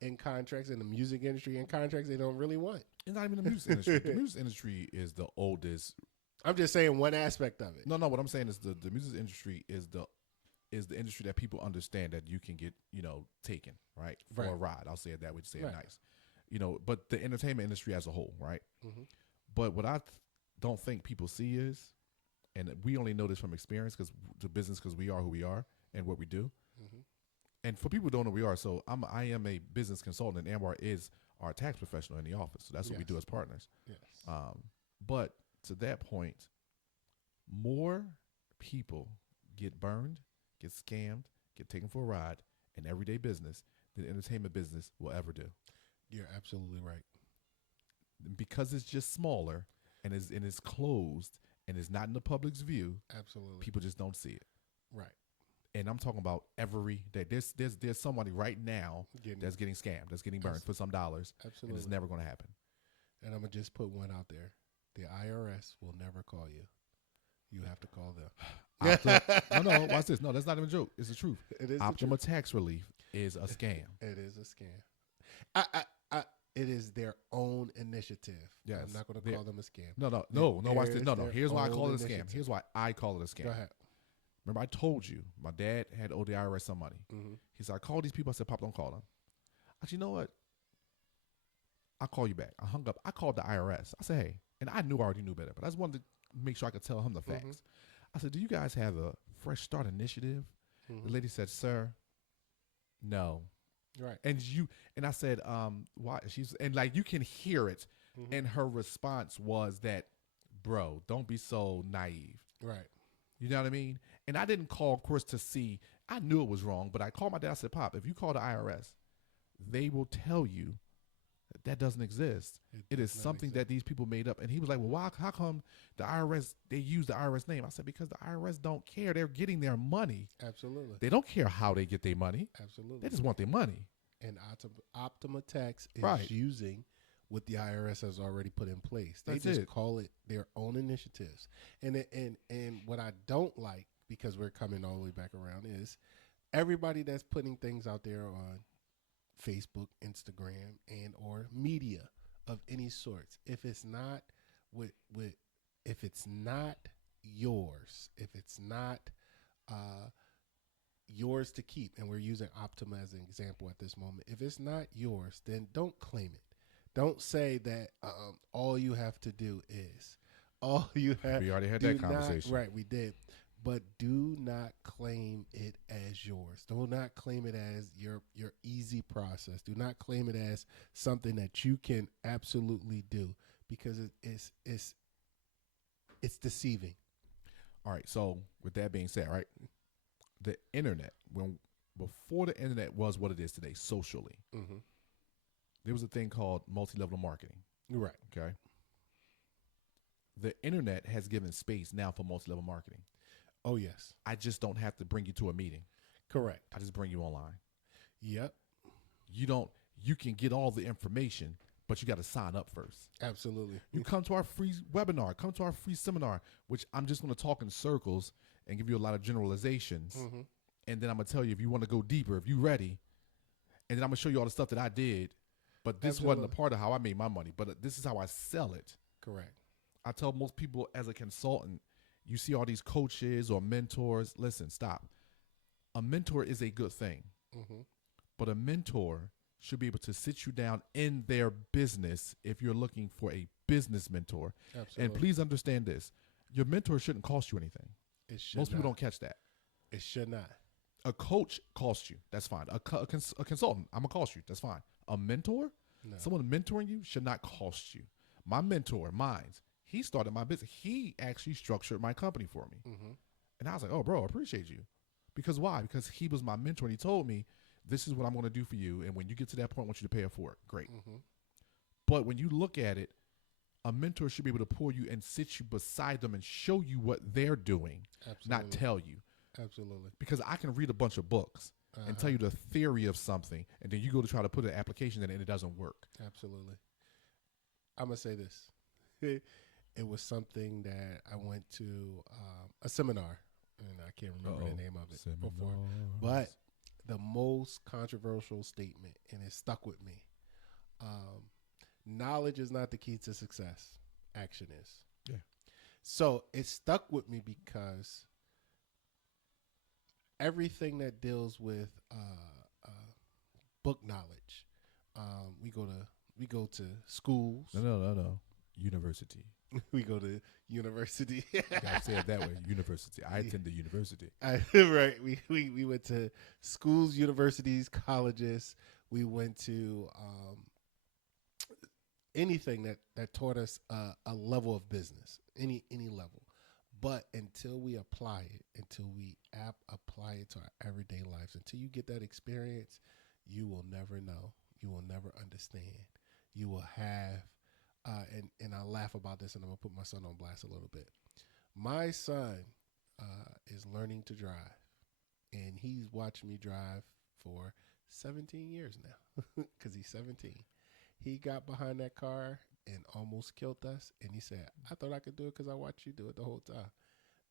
in contracts in the music industry, in contracts they don't really want. It's not even the music industry. The music industry is the oldest. I'm just saying one aspect of it. No. What I'm saying is the music industry is the industry that people understand that you can get, taken, right? For a ride. I'll say it that way to say it nice. But the entertainment industry as a whole, right? Mm-hmm. But what I don't think people see is, and we only know this from experience because we are who we are and what we do. Mm-hmm. And for people who don't know who we are, so I am a business consultant, and Anwar is our tax professional in the office. So that's what we do as partners. Yes. But to that point, more people get burned, get scammed, get taken for a ride in everyday business than the entertainment business will ever do. You're absolutely right. Because it's just smaller and it's closed and it's not in the public's view. Absolutely. People just don't see it. Right. And I'm talking about every day. There's somebody right now that's getting scammed, that's getting burned for some dollars. Absolutely. And it's never going to happen. And I'm going to just put one out there. The IRS will never call you. You have to call them. No, watch this. No, that's not even a joke. It's the truth. It is Optima Tax Relief is a scam. It is a scam. It is their own initiative. Yes. I'm not going to call them a scam. No. Watch this. No. Here's why I call it a scam. Here's why I call it a scam. Go ahead. Remember, I told you my dad had owed the IRS some money. Mm-hmm. He said, I called these people. I said, Pop, don't call them. I said, you know what? I'll call you back. I hung up. I called the IRS. I said, hey, and I already knew better, but I just wanted to make sure I could tell him the facts. Mm-hmm. I said, do you guys have a Fresh Start initiative? Mm-hmm. The lady said, sir, no. Right. And I said, why? And like, you can hear it. Mm-hmm. And her response was that, bro, don't be so naive. Right. You know what I mean? And I didn't call, of course, to see. I knew it was wrong, but I called my dad. I said, Pop, if you call the IRS, they will tell you that doesn't exist. It is something that these people made up. And he was like, well, why? How come the IRS, they use the IRS name? I said, because the IRS don't care. They're getting their money. Absolutely. They don't care how they get their money. Absolutely. They just want their money. And Optima Tax is using what the IRS has already put in place. They just call it their own initiatives. And what I don't like, because we're coming all the way back around, is everybody that's putting things out there on Facebook, Instagram, and or media of any sorts. If it's not if it's not yours, if it's not yours to keep, and we're using Optima as an example at this moment. If it's not yours, then don't claim it. Don't say that all you have to do is. All you have. We already had that conversation. Right, we did. But do not claim it as yours. Do not claim it as your easy process. Do not claim it as something that you can absolutely do. because it's deceiving. All right. So with that being said, right, the internet, before the internet was what it is today, socially, Mm-hmm. there was a thing called multi-level marketing. Right. Okay. The internet has given space now for multi-level marketing. Oh, yes. I just don't have to bring you to a meeting. Correct. I just bring you online. Yep. You can get all the information, but you got to sign up first. Absolutely. You come to our free webinar, come to our free seminar, which I'm just going to talk in circles and give you a lot of generalizations. Mm-hmm. And then I'm going to tell you if you want to go deeper, if you're ready. And then I'm going to show you all the stuff that I did. But this wasn't a part of how I made my money. But this is how I sell it. Correct. I tell most people as a consultant, you see all these coaches or mentors. Listen, stop. A mentor is a good thing. Mm-hmm. But a mentor should be able to sit you down in their business if you're looking for a business mentor. Absolutely. And please understand this. Your mentor shouldn't cost you anything. It should Most people not. don't catch that. It should not. A coach costs you. That's fine. A consultant, I'm going to cost you. That's fine. A mentor, No. someone mentoring you should not cost you. My mentor, he started my business. He actually structured my company for me. Mm-hmm. And I was like, oh, bro, I appreciate you. Because why? Because he was my mentor and he told me, this is what I'm going to do for you. And when you get to that point, I want you to pay it for it. Great. Mm-hmm. But when you look at it, a mentor should be able to pull you and sit you beside them and show you what they're doing, Absolutely. not tell you. Absolutely. Because I can read a bunch of books and tell you the theory of something, and then you go to try to put an application in it and it doesn't work. Absolutely. I'm going to say this. It was something that I went to a seminar, and I can't remember the name of it before. But the most controversial statement, and it stuck with me. Knowledge is not the key to success. Action is. Yeah. So it stuck with me because everything that deals with book knowledge, we go to schools. No. University. We go to university. You gotta say it that way. University. I attended university. Right. We went to schools, universities, colleges. We went to anything that taught us a level of business, any level. But until we apply it, until we apply it to our everyday lives, until you get that experience, you will never know. You will never understand. You will have, and I laugh about this, and I'm going to put my son on blast a little bit. My son is learning to drive, and he's watched me drive for 17 years now because he's 17. He got behind that car and almost killed us, and he said, I thought I could do it because I watched you do it the whole time.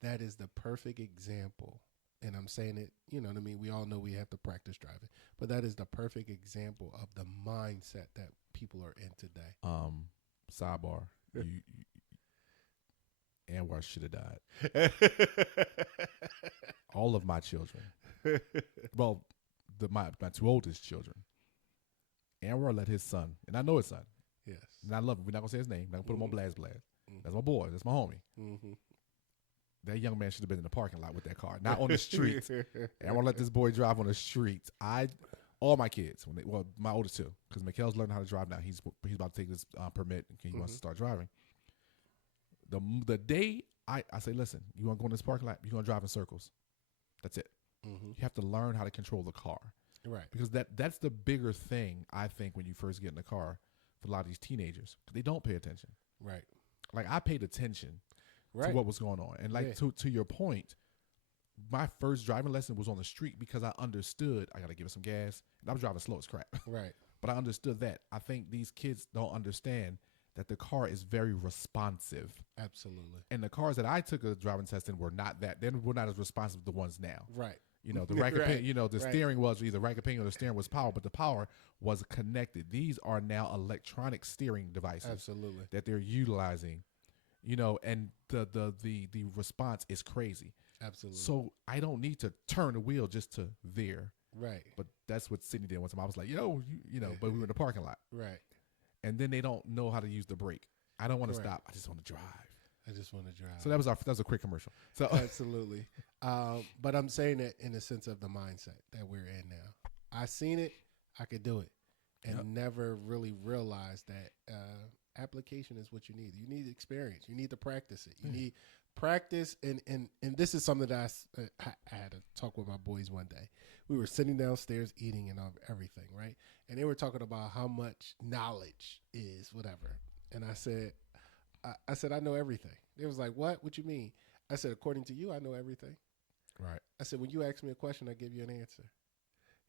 That is the perfect example, and I'm saying it, you know what I mean? We all know we have to practice driving, but that is the perfect example of the mindset that people are in today. Sidebar. Anwar should have died. All of my children. Well, my two oldest children. Anwar let his son, and I know his son. Yes. And I love him. We're not going to say his name. We're not going to put him on blast. Mm-hmm. That's my boy. That's my homie. Mm-hmm. That young man should have been in the parking lot with that car, not on the streets. Anwar let this boy drive on the streets. All my kids, my oldest two, because Mickel's learning how to drive now. He's about to take this permit, and he wants to start driving. The day I say, listen, you want to go in this parking lot, you're going to drive in circles. That's it. Mm-hmm. You have to learn how to control the car. Right. Because that's the bigger thing, I think, when you first get in the car for a lot of these teenagers. Because they don't pay attention. Right. Like, I paid attention right. to what was going on. And, like, to your point, my first driving lesson was on the street because I understood I got to give it some gas. And I was driving slow as crap. Right. But I understood that. I think these kids don't understand that the car is very responsive. Absolutely. And the cars that I took a driving test in were not that. They were not as responsive as the ones now. Right. You know, the rack of right. the steering was either rack of pinion or the steering was power, but the power was connected. These are now electronic steering devices. Absolutely. That they're utilizing, you know, and the response is crazy. Absolutely. So I don't need to turn the wheel just to veer. Right. But that's what Sydney did one time. I was like, you know, but we were in the parking lot. Right. And then they don't know how to use the brake. I don't want to stop. I just want to drive. I just want to drive. So that was a quick commercial. So absolutely. But I'm saying it in the sense of the mindset that we're in now. I seen it, I could do it, and never really realized that Application is what you need. You need experience. You need to practice it. You need practice. And this is something that I had to talk with my boys one day. We were sitting downstairs eating and everything, right? And they were talking about how much knowledge is whatever. And I said, I know everything. They was like, what? What you mean? I said, according to you, I know everything. Right. I said, when you ask me a question, I give you an answer.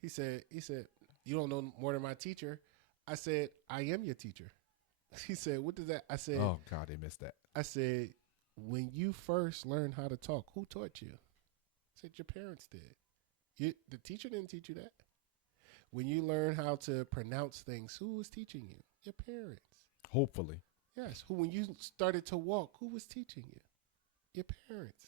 He said, you don't know more than my teacher. I said, I am your teacher. He said, what does that? I said, oh God, they missed that. I said, when you first learned how to talk, who taught you? I said, your parents did. The teacher didn't teach you that. When you learn how to pronounce things, who was teaching you? Your parents. Hopefully. Yes. When you started to walk, who was teaching you? Your parents.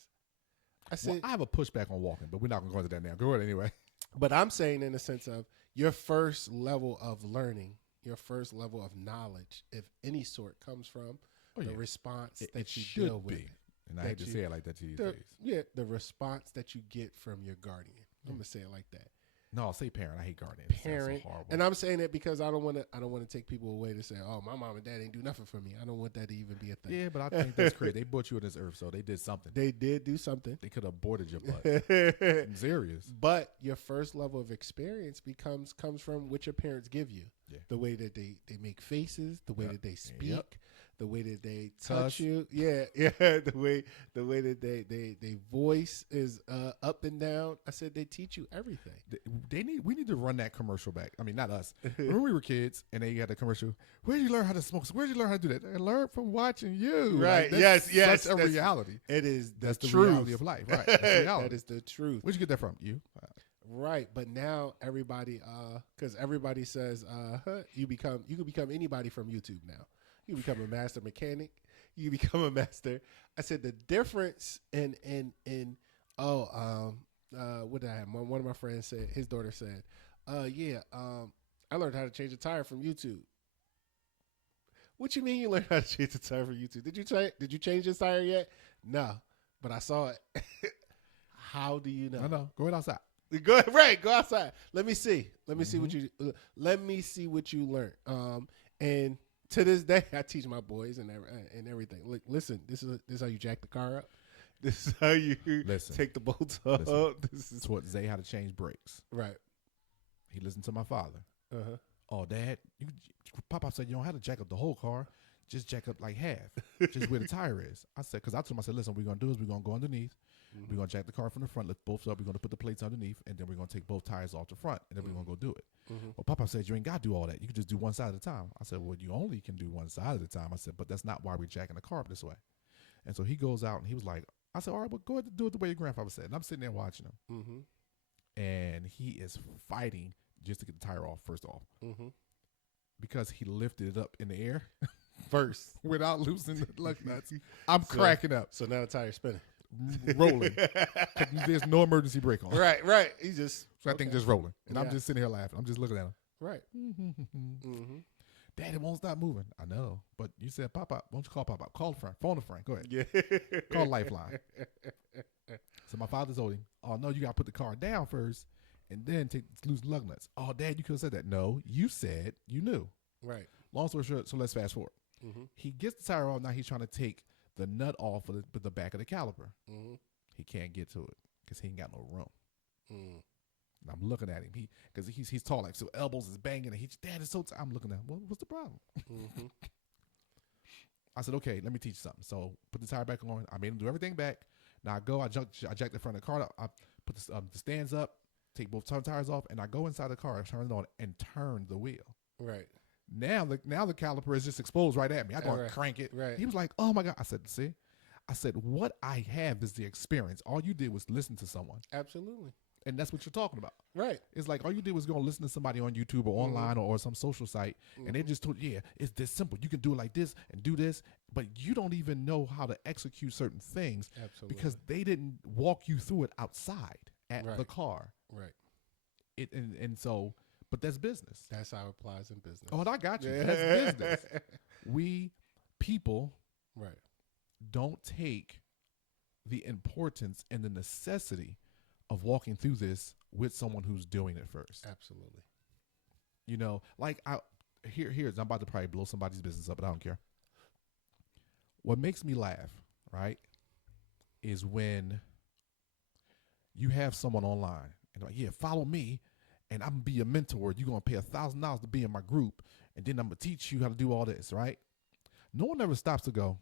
I said, I have a pushback on walking, but we're not going to go into that now. Go ahead anyway. But I'm saying in the sense of your first level of learning, your first level of knowledge, if any sort, comes from the response that you deal with. And I hate to say it like that to these days. Yeah, the response that you get from your guardian. I'm gonna say it like that. No, I'll say parent. I hate guardian. Parent, so horrible. And I'm saying that because I don't want to take people away to say, oh, my mom and dad ain't do nothing for me. I don't want that to even be a thing. Yeah, but I think that's crazy. They brought you on this earth, so they did something. They did do something. They could have aborted your butt. I'm serious. But your first level of experience comes from what your parents give you. Yeah. The way that they make faces, the way that they speak, the way that they touch you. Yeah. The way that they voice is up and down. I said they teach you everything. We need to run that commercial back. I mean, not us. When we were kids and they had the commercial, where did you learn how to smoke? Where did you learn how to do that? I learned from watching you. Right. Like, yes. That's a reality. It is. That's the truth. reality of life. Right. That's the reality. That is the truth. Where'd you get that from? You. Right, but now everybody, because everybody says you can become anybody from YouTube now. You can become a master mechanic. You can become a master. I said the difference in what did I have? One of my friends said, his daughter said, I learned how to change a tire from YouTube. What you mean you learned how to change a tire from YouTube? Did you change this tire yet? No, but I saw it. How do you know? No. Go ahead outside. Go outside. Let me see what you learned. And to this day, I teach my boys and everything. Look, listen, this is how you jack the car up. This is how you take the bolts off. This is taught Zay how to change brakes. Right. He listened to my father. Uh-huh. Oh, Dad, Pop said you don't have to jack up the whole car. Just jack up like half, just where the tire is. I said, because I told him, I said, listen, what we're going to do is we're going to go underneath. Mm-hmm. We're going to jack the car from the front, lift both up. We're going to put the plates underneath, and then we're going to take both tires off the front, and then we're going to go do it. Mm-hmm. Well, Papa said, you ain't got to do all that. You can just do one side at a time. I said, well, you only can do one side at a time. I said, but that's not why we're jacking the car up this way. And so he goes out, and he was like, I said, all right, well, go ahead and do it the way your grandfather said. And I'm sitting there watching him. Mm-hmm. And he is fighting just to get the tire off, first off. Mm-hmm. Because he lifted it up in the air first without loosening the lug nuts. I'm cracking up. So now the tire's spinning. Rolling. There's no emergency brake on. Right. He just that thing just rolling. And I'm just sitting here laughing. I'm just looking at him. Right. Mm-hmm. Dad, it won't stop moving. I know. But you said, Pop, why don't you call Pop? Call a friend. Phone a friend. Go ahead. Yeah. Call Lifeline. So my father told him, oh, no, you got to put the car down first and then take loose lug nuts. Oh, Dad, you could have said that. No, you said you knew. Right. Long story short, so let's fast forward. Mm-hmm. He gets the tire off. Now he's trying to take the nut off of the back of the caliper. Mm-hmm. He can't get to it because he ain't got no room. Mm. And I'm looking at him. Because he's tall, like, so elbows is banging. And Dad is so tight. I'm looking at him. What's the problem? Mm-hmm. I said, okay, let me teach you something. So put the tire back on. I made him do everything back. Now I jack the front of the car up. I put the stands up, take both tires off, and I go inside the car, turn it on, and turn the wheel. Right. Now the caliper is just exposed right at me. I go and crank it. Right. He was like, oh my God. I said, see? I said, what I have is the experience. All you did was listen to someone. Absolutely. And that's what you're talking about. Right. It's like all you did was go and listen to somebody on YouTube or online or some social site, and they just told you, it's this simple. You can do it like this and do this, but you don't even know how to execute certain things. Absolutely. Because they didn't walk you through it outside at the car. Right. So, but that's business. That's how it applies in business. Oh, and I got you. That's business. We people don't take the importance and the necessity of walking through this with someone who's doing it first. Absolutely. You know, like here's I'm about to probably blow somebody's business up, but I don't care. What makes me laugh, right, is when you have someone online and they're like, yeah, follow me, and I'm gonna be your mentor. You're gonna pay $1,000 to be in my group, and then I'm gonna teach you how to do all this, right? No one ever stops to go,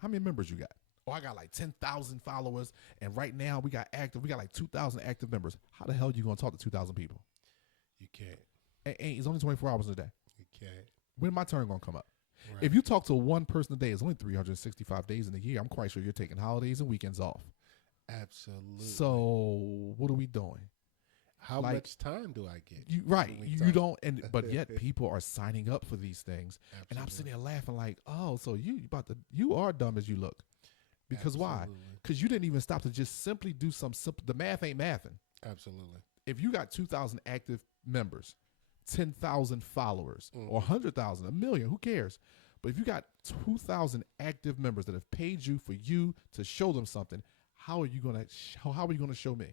how many members you got? Oh, I got like 10,000 followers, and right now we got like 2,000 active members. How the hell are you gonna talk to 2,000 people? You can't. It's only 24 hours in a day. You can't. When my turn gonna come up? Right. If you talk to one person a day, it's only 365 days in a year. I'm quite sure you're taking holidays and weekends off. Absolutely. So what are we doing? How much time do I get? You don't, but yet people are signing up for these things. Absolutely. And I'm sitting there laughing like, oh, so you are dumb as you look. Because why? Because you didn't even stop to just simply do some simple. The math ain't mathing. Absolutely. If you got 2,000 active members, 10,000 followers, or 100,000, a million, who cares? But if you got 2,000 active members that have paid you for you to show them something, how are you gonna show me?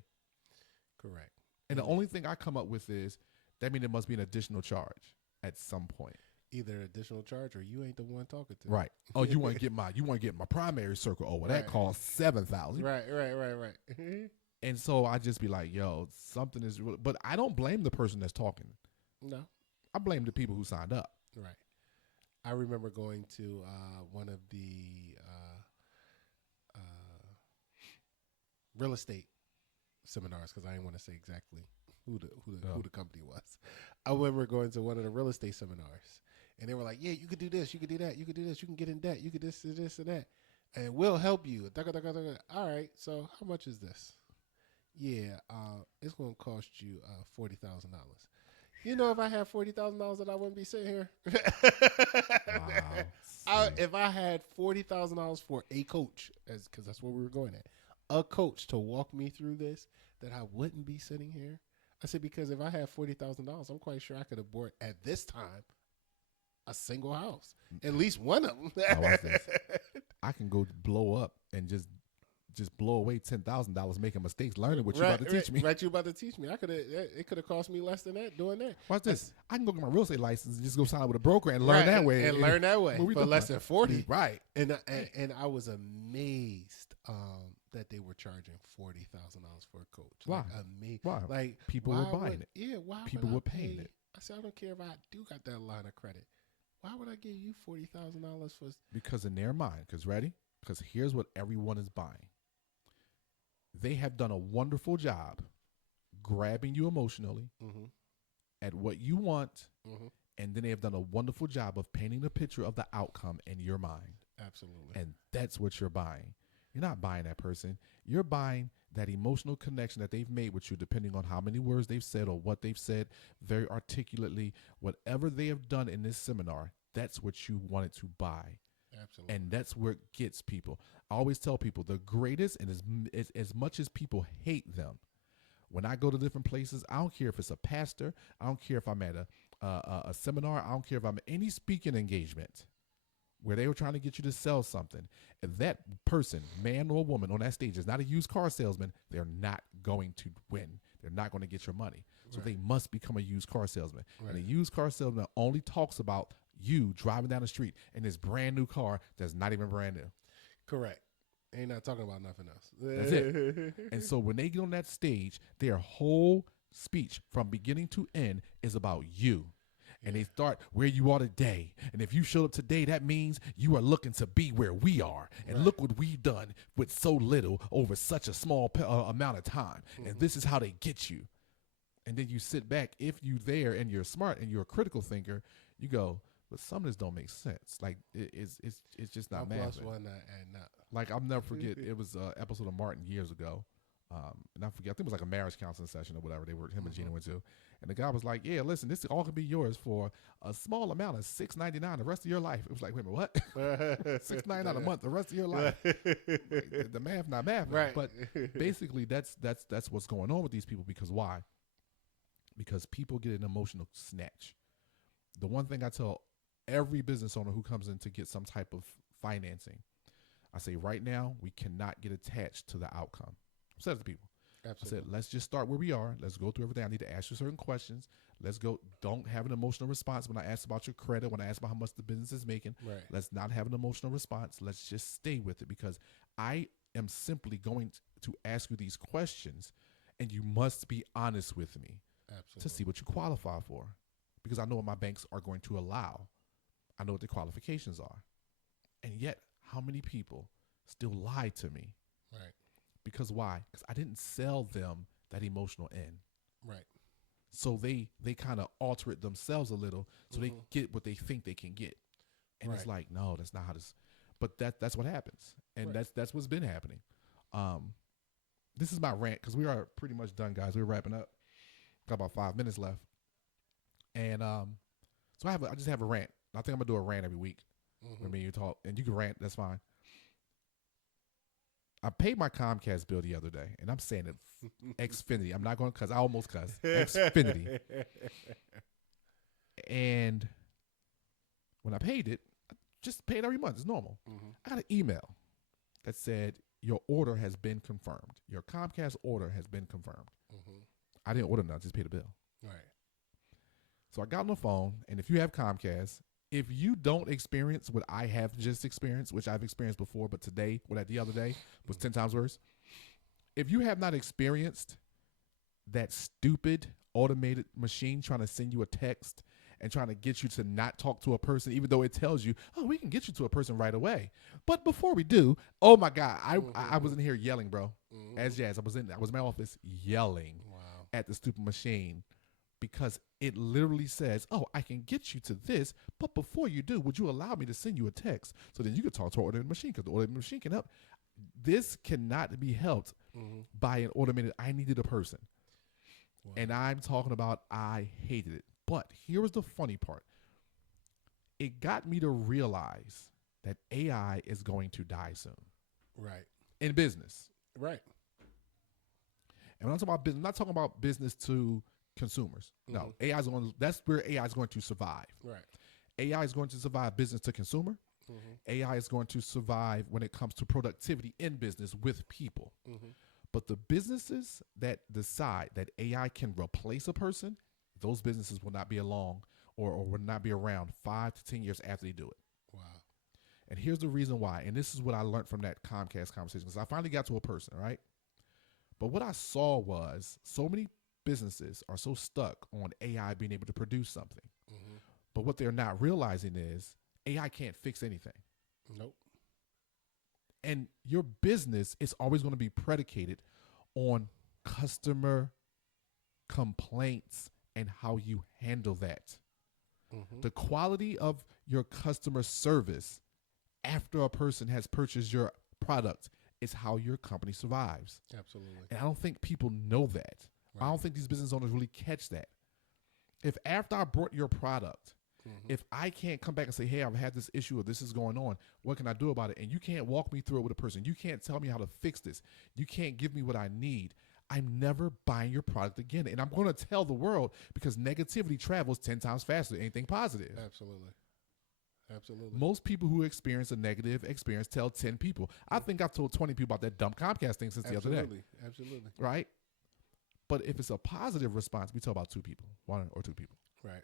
Correct. And the only thing I come up with is that means there must be an additional charge at some point. Either additional charge or you ain't the one talking to. Right. Oh, you want to get my primary circle. Oh, well, that costs $7,000. Right. And so I just be like, yo, something is real. But I don't blame the person that's talking. No. I blame the people who signed up. Right. I remember going to one of the real estate seminars, because I didn't want to say exactly who the company was. I remember going to one of the real estate seminars, and they were like, "Yeah, you could do this, you could do that, you could do this, you can get in debt, you could this and that, and we'll help you." All right, so how much is this? Yeah, it's going to cost you $40,000. You know, if I had $40,000, that I wouldn't be sitting here. Wow. If I had $40,000 for a coach, because that's what we were going at, a coach to walk me through this, that I wouldn't be sitting here. I said, because if I had $40,000, I'm quite sure I could have bought at this time a single house, at least one of them. I can go blow up and just blow away $10,000 making mistakes, learning what you're about to teach me. Right, you about to teach me. It could have cost me less than that doing that. Watch this. I can go get my real estate license and just go sign up with a broker and learn that way. And learn that way for less than 40. Right. And I was amazed that they were charging $40,000 for a coach. Why? Why? Like people were buying it. Yeah. Why? People were paying it. I said, I don't care if I do got that line of credit. Why would I give you $40,000 for? Because in their mind, because here's what everyone is buying. They have done a wonderful job grabbing you emotionally at what you want, and then they have done a wonderful job of painting a picture of the outcome in your mind. Absolutely. And that's what you're buying. You're not buying that person. You're buying that emotional connection that they've made with you, depending on how many words they've said or what they've said very articulately. Whatever they have done in this seminar, that's what you wanted to buy. Absolutely. And that's where it gets people. I always tell people the greatest, and as much as people hate them, when I go to different places, I don't care if it's a pastor, I don't care if I'm at a seminar, I don't care if I'm at any speaking engagement where they were trying to get you to sell something. If that person, man or woman on that stage, is not a used car salesman, they're not going to win. They're not going to get your money. So they must become a used car salesman. Right. And a used car salesman only talks about you driving down the street in this brand new car that's not even brand new. Correct. Ain't not talking about nothing else. That's it. And so when they get on that stage, their whole speech from beginning to end is about you. And they start where you are today. And if you showed up today, that means you are looking to be where we are. And look what we've done with so little over such a small amount of time. And this is how they get you. And then you sit back, if you there and you're smart and you're a critical thinker, you go, but some of this don't make sense. Like it's just not math. Plus one and not. Like I'll never forget. It was an episode of Martin years ago, and I think it was like a marriage counseling session or whatever. Him and Gina went to, and the guy was like, "Yeah, listen, this all could be yours for a small amount of $6.99 the rest of your life." It was like, wait a minute, what? $6.99 a month the rest of your life? Like, the math, not math, right? But basically, that's what's going on with these people. Because why? Because people get an emotional snatch. The one thing I tell every business owner who comes in to get some type of financing, I say right now, we cannot get attached to the outcome. I said to people, absolutely. I said, let's just start where we are. Let's go through everything. I need to ask you certain questions. Let's go. Don't have an emotional response when I ask about your credit, when I ask about how much the business is making. Right. Let's not have an emotional response. Let's just stay with it, because I am simply going to ask you these questions, and you must be honest with me to see what you qualify for, because I know what my banks are going to allow. I know what the qualifications are. And yet, how many people still lie to me? Right. Because why? Because I didn't sell them that emotional end. Right. So they kind of alter it themselves a little, so they get what they think they can get. And it's like, no, that's not how this. But that's what happens, and that's what's been happening. This is my rant, because we are pretty much done, guys. We're wrapping up. Got about 5 minutes left, and so I just have a rant. I think I'm gonna do a rant every week. When me and you talk, and you can rant. That's fine. I paid my Comcast bill the other day, and I'm saying it Xfinity. I'm not going to cuss. I almost cuss. Xfinity. And when I paid it, I just paid every month. It's normal. I got an email that said, your order has been confirmed. Your Comcast order has been confirmed. I didn't order nothing. Just paid the bill. Right. So I got on the phone, and if you have Comcast, if you don't experience what I have just experienced, which I've experienced before, but today, the other day was 10 times worse. If you have not experienced that stupid automated machine trying to send you a text and trying to get you to not talk to a person, even though it tells you, oh, we can get you to a person right away. But before we do, oh my God, I was in here yelling, bro. As Jazz, I was in my office yelling at the stupid machine, because it literally says, oh, I can get you to this, but before you do, would you allow me to send you a text so then you can talk to an automated machine, because the automated machine can help. This cannot be helped by an automated. I needed a person. And I'm talking about, I hated it. But here was the funny part. It got me to realize that AI is going to die soon. Right. In business. Right. And when I'm talking about business, I'm not talking about business to consumers. No, that's where AI is going to survive. Right. AI is going to survive business to consumer. AI is going to survive when it comes to productivity in business with people. But the businesses that decide that AI can replace a person, those businesses will not be along or will not be around 5 to 10 years after they do it. Wow. And here's the reason why. And this is what I learned from that Comcast conversation, because I finally got to a person, right? But what I saw was so many businesses are so stuck on AI being able to produce something. But what they're not realizing is AI can't fix anything. Nope. And your business is always going to be predicated on customer complaints and how you handle that. The quality of your customer service after a person has purchased your product is how your company survives. Absolutely. And I don't think people know that. I don't think these business owners really catch that. If after I brought your product, if I can't come back and say, hey, I've had this issue or this is going on, what can I do about it? And you can't walk me through it with a person. You can't tell me how to fix this. You can't give me what I need. I'm never buying your product again. And I'm going to tell the world, because negativity travels 10 times faster than anything positive. Absolutely. Most people who experience a negative experience tell 10 people. I think I've told 20 people about that dumb Comcast thing since the other day. Absolutely. Right? But if it's a positive response, we tell about 2 people, 1 or 2 people. Right.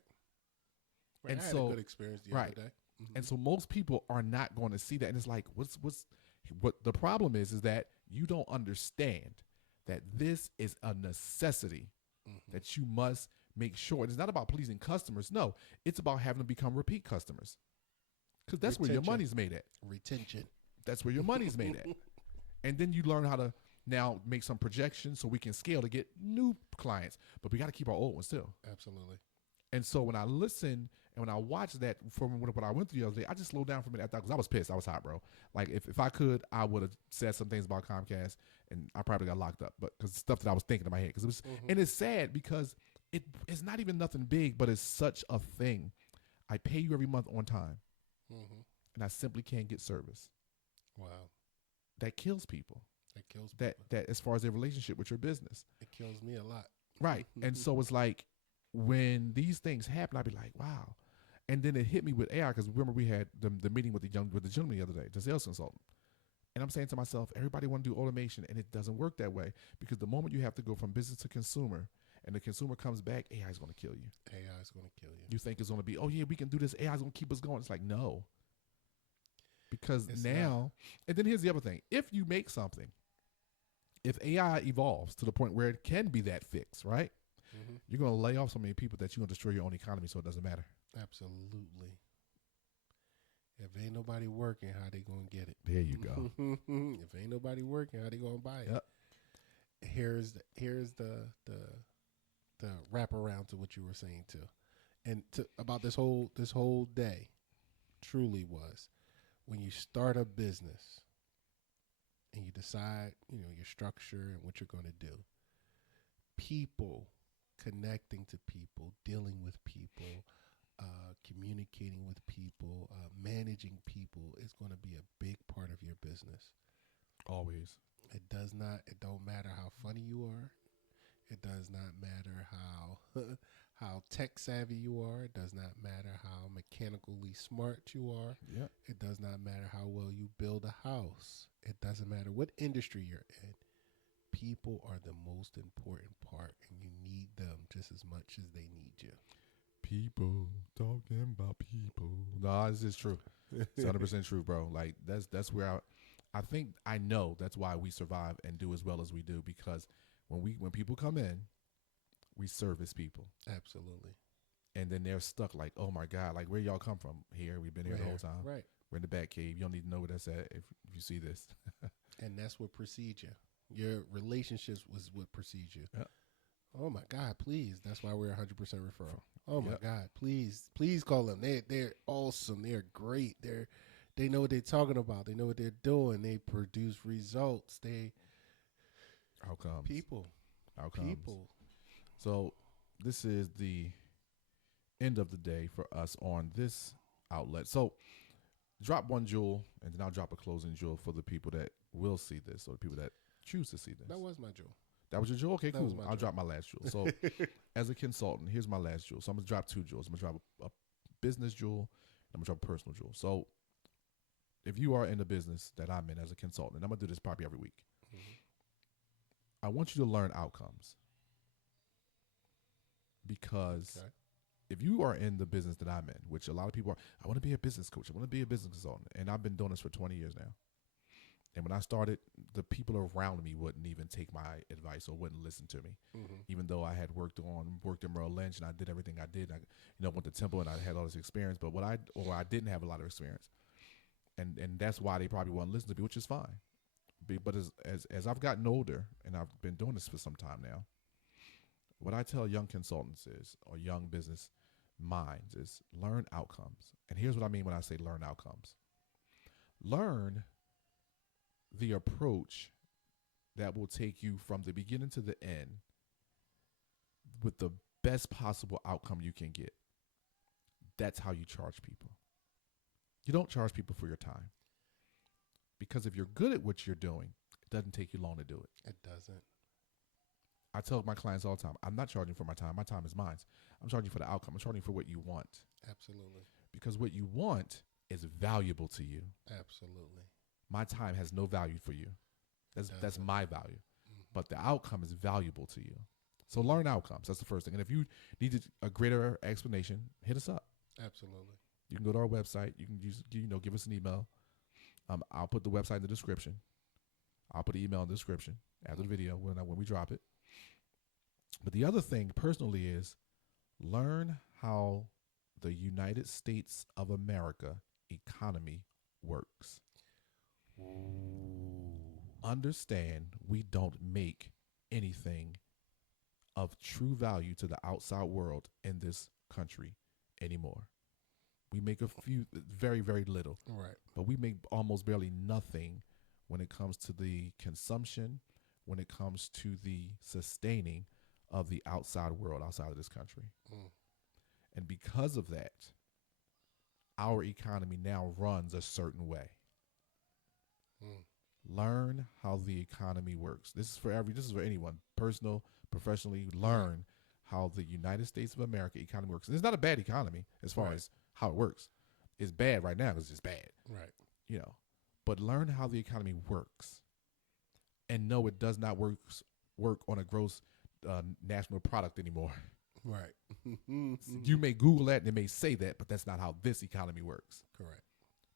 And I had so, a good experience the other day. And so most people are not going to see that. And it's like, what the problem is that you don't understand that this is a necessity that you must make sure. It's not about pleasing customers. No, it's about having them become repeat customers. Because that's where your money's made at. Retention. That's where your money's made at. And then you learn how to now make some projections so we can scale to get new clients. But we got to keep our old ones too. Absolutely. And so when I listen and when I watch that from what I went through the other day, I just slowed down for a minute because I was pissed. I was hot, bro. Like if I could, I would have said some things about Comcast, and I probably got locked up. But because stuff that I was thinking in my head, because it was, and it's sad because it's not even nothing big, but it's such a thing. I pay you every month on time, and I simply can't get service. Wow, that kills people. That kills people. That as far as their relationship with your business, it kills me a lot. Right, and so it's like, when these things happen, I'd be like, wow. And then it hit me with AI, because remember we had the meeting with the gentleman the other day, the sales consultant. And I'm saying to myself, everybody want to do automation, and it doesn't work that way, because the moment you have to go from business to consumer, and the consumer comes back, AI is going to kill you. AI is going to kill you. You think it's going to be, oh yeah, we can do this. AI is going to keep us going. It's like, no. Because It's now, and then here's the other thing. If you make something, if AI evolves to the point where it can be that fix, right? Mm-hmm. You're going to lay off so many people that you're going to destroy your own economy, so it doesn't matter. Absolutely. If ain't nobody working, how they gonna get it? There you go. If ain't nobody working, how they gonna buy it? Yep. Here's the wrap around to what you were saying too, and about this whole day, truly was when you start a business and you decide your structure and what you're going to do. People, connecting to people, dealing with people, communicating with people, managing people is going to be a big part of your business. Always. It don't matter how funny you are. It does not matter how tech savvy you are. It does not matter how mechanically smart you are. Yeah. It does not matter how well you build a house. It doesn't matter what industry you're in. People are the most important part, and you need them just as much as they need you. People talking about people. No, this is true. It's 100% true, bro. Like that's where I know that's why we survive and do as well as we do, because when people come in, we service people. Absolutely. And then they're stuck like, oh my God, like where y'all come from? Here, we've been here the whole time. Right. We're in the back cave. You don't need to know where that's at if you see this. And that's what precedes you. Your relationships was what precedes you. Yep. Oh my God, please. That's why we're 100% referral. Oh my Yep. God, please call them. They're awesome. They're great. They know what they're talking about. They know what they're doing. They produce results. Outcomes. People. So this is the end of the day for us on this outlet. So drop one jewel, and then I'll drop a closing jewel for the people that will see this, or the people that choose to see this. That was my jewel. That was your jewel? Okay, cool. I'll jewel. drop my last jewel. So as a consultant, here's my last jewel. So I'm going to drop two jewels. I'm going to drop a business jewel, and I'm going to drop a personal jewel. So if you are in the business that I'm in as a consultant, and I'm going to do this probably every week, I want you to learn outcomes. Because if you are in the business that I'm in, which a lot of people are, I want to be a business coach. I want to be a business consultant. And I've been doing this for 20 years now. And when I started, the people around me wouldn't even take my advice or wouldn't listen to me, even though I had worked in Merrill Lynch and I did everything I did. I went to Temple and I had all this experience, but I didn't have a lot of experience, and that's why they probably won't listen to me, which is fine. But as I've gotten older and I've been doing this for some time now, what I tell young consultants or young business minds is learn outcomes. And here's what I mean when I say learn outcomes. Learn the approach that will take you from the beginning to the end with the best possible outcome you can get. That's how you charge people. You don't charge people for your time. Because if you're good at what you're doing, it doesn't take you long to do it. It doesn't. I tell my clients all the time, I'm not charging for my time. My time is mine. I'm charging for the outcome. I'm charging for what you want. Absolutely. Because what you want is valuable to you. Absolutely. My time has no value for you. That's my value. But the outcome is valuable to you. So learn outcomes. That's the first thing. And if you need a greater explanation, hit us up. Absolutely. You can go to our website. You can give us an email. I'll put the website in the description. I'll put the email in the description after the video when we drop it. But the other thing personally is learn how the United States of America economy works. Ooh. Understand we don't make anything of true value to the outside world in this country anymore. We make a few, very, very little. Right. But we make almost barely nothing when it comes to the consumption, when it comes to the sustaining of the outside world, outside of this country. And because of that, our economy now runs a certain way. Learn how the economy works. This is for anyone, personal, professionally. Learn how the United States of America economy works. And it's not a bad economy as far as how it works. It's bad right now because it's bad. Right. But learn how the economy works, and know it does not work on a gross national product anymore. Right. You may Google that and it may say that, but that's not how this economy works. Correct.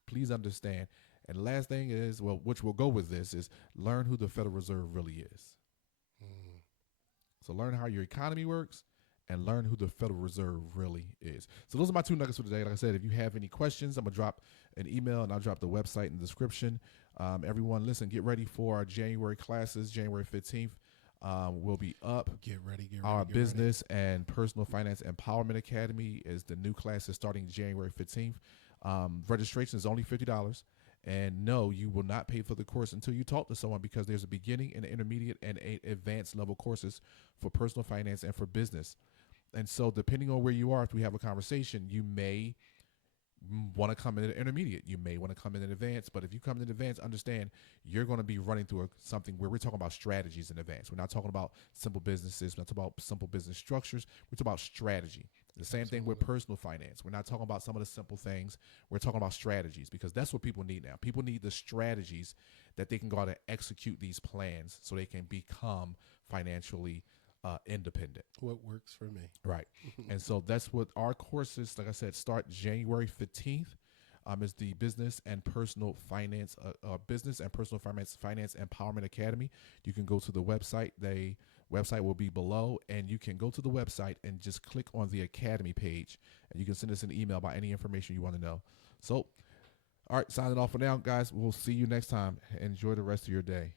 Please understand. And the last thing is, well, which will go with this, is learn who the Federal Reserve really is. Mm. So learn how your economy works and learn who the Federal Reserve really is. So those are my 2 nuggets for today. Like I said, if you have any questions, I'm going to drop an email and I'll drop the website in the description. Everyone, listen, get ready for our January classes. January 15th will be up. Get ready. Our Business and Personal Finance Empowerment Academy is the new class is starting January 15th. Registration is only $50. And no, you will not pay for the course until you talk to someone, because there's a beginning, and intermediate, and advanced level courses for personal finance and for business. And so depending on where you are, if we have a conversation, you may want to come in at intermediate. You may want to come in advance. But if you come in advance, understand you're going to be running through something where we're talking about strategies in advance. We're not talking about simple businesses. We're not talking about simple business structures. We're talking about strategy. The same thing with personal finance. We're not talking about some of the simple things. We're talking about strategies, because that's what people need now. People need the strategies that they can go out and execute these plans so they can become financially independent. What works for me. Right. And so that's what our courses, like I said, start January 15th. Is the Business and Personal Finance Empowerment Academy. You can go to the website. The website will be below, and you can go to the website and just click on the Academy page, and you can send us an email about any information you want to know. So, all right, signing off for now, guys. We'll see you next time. Enjoy the rest of your day.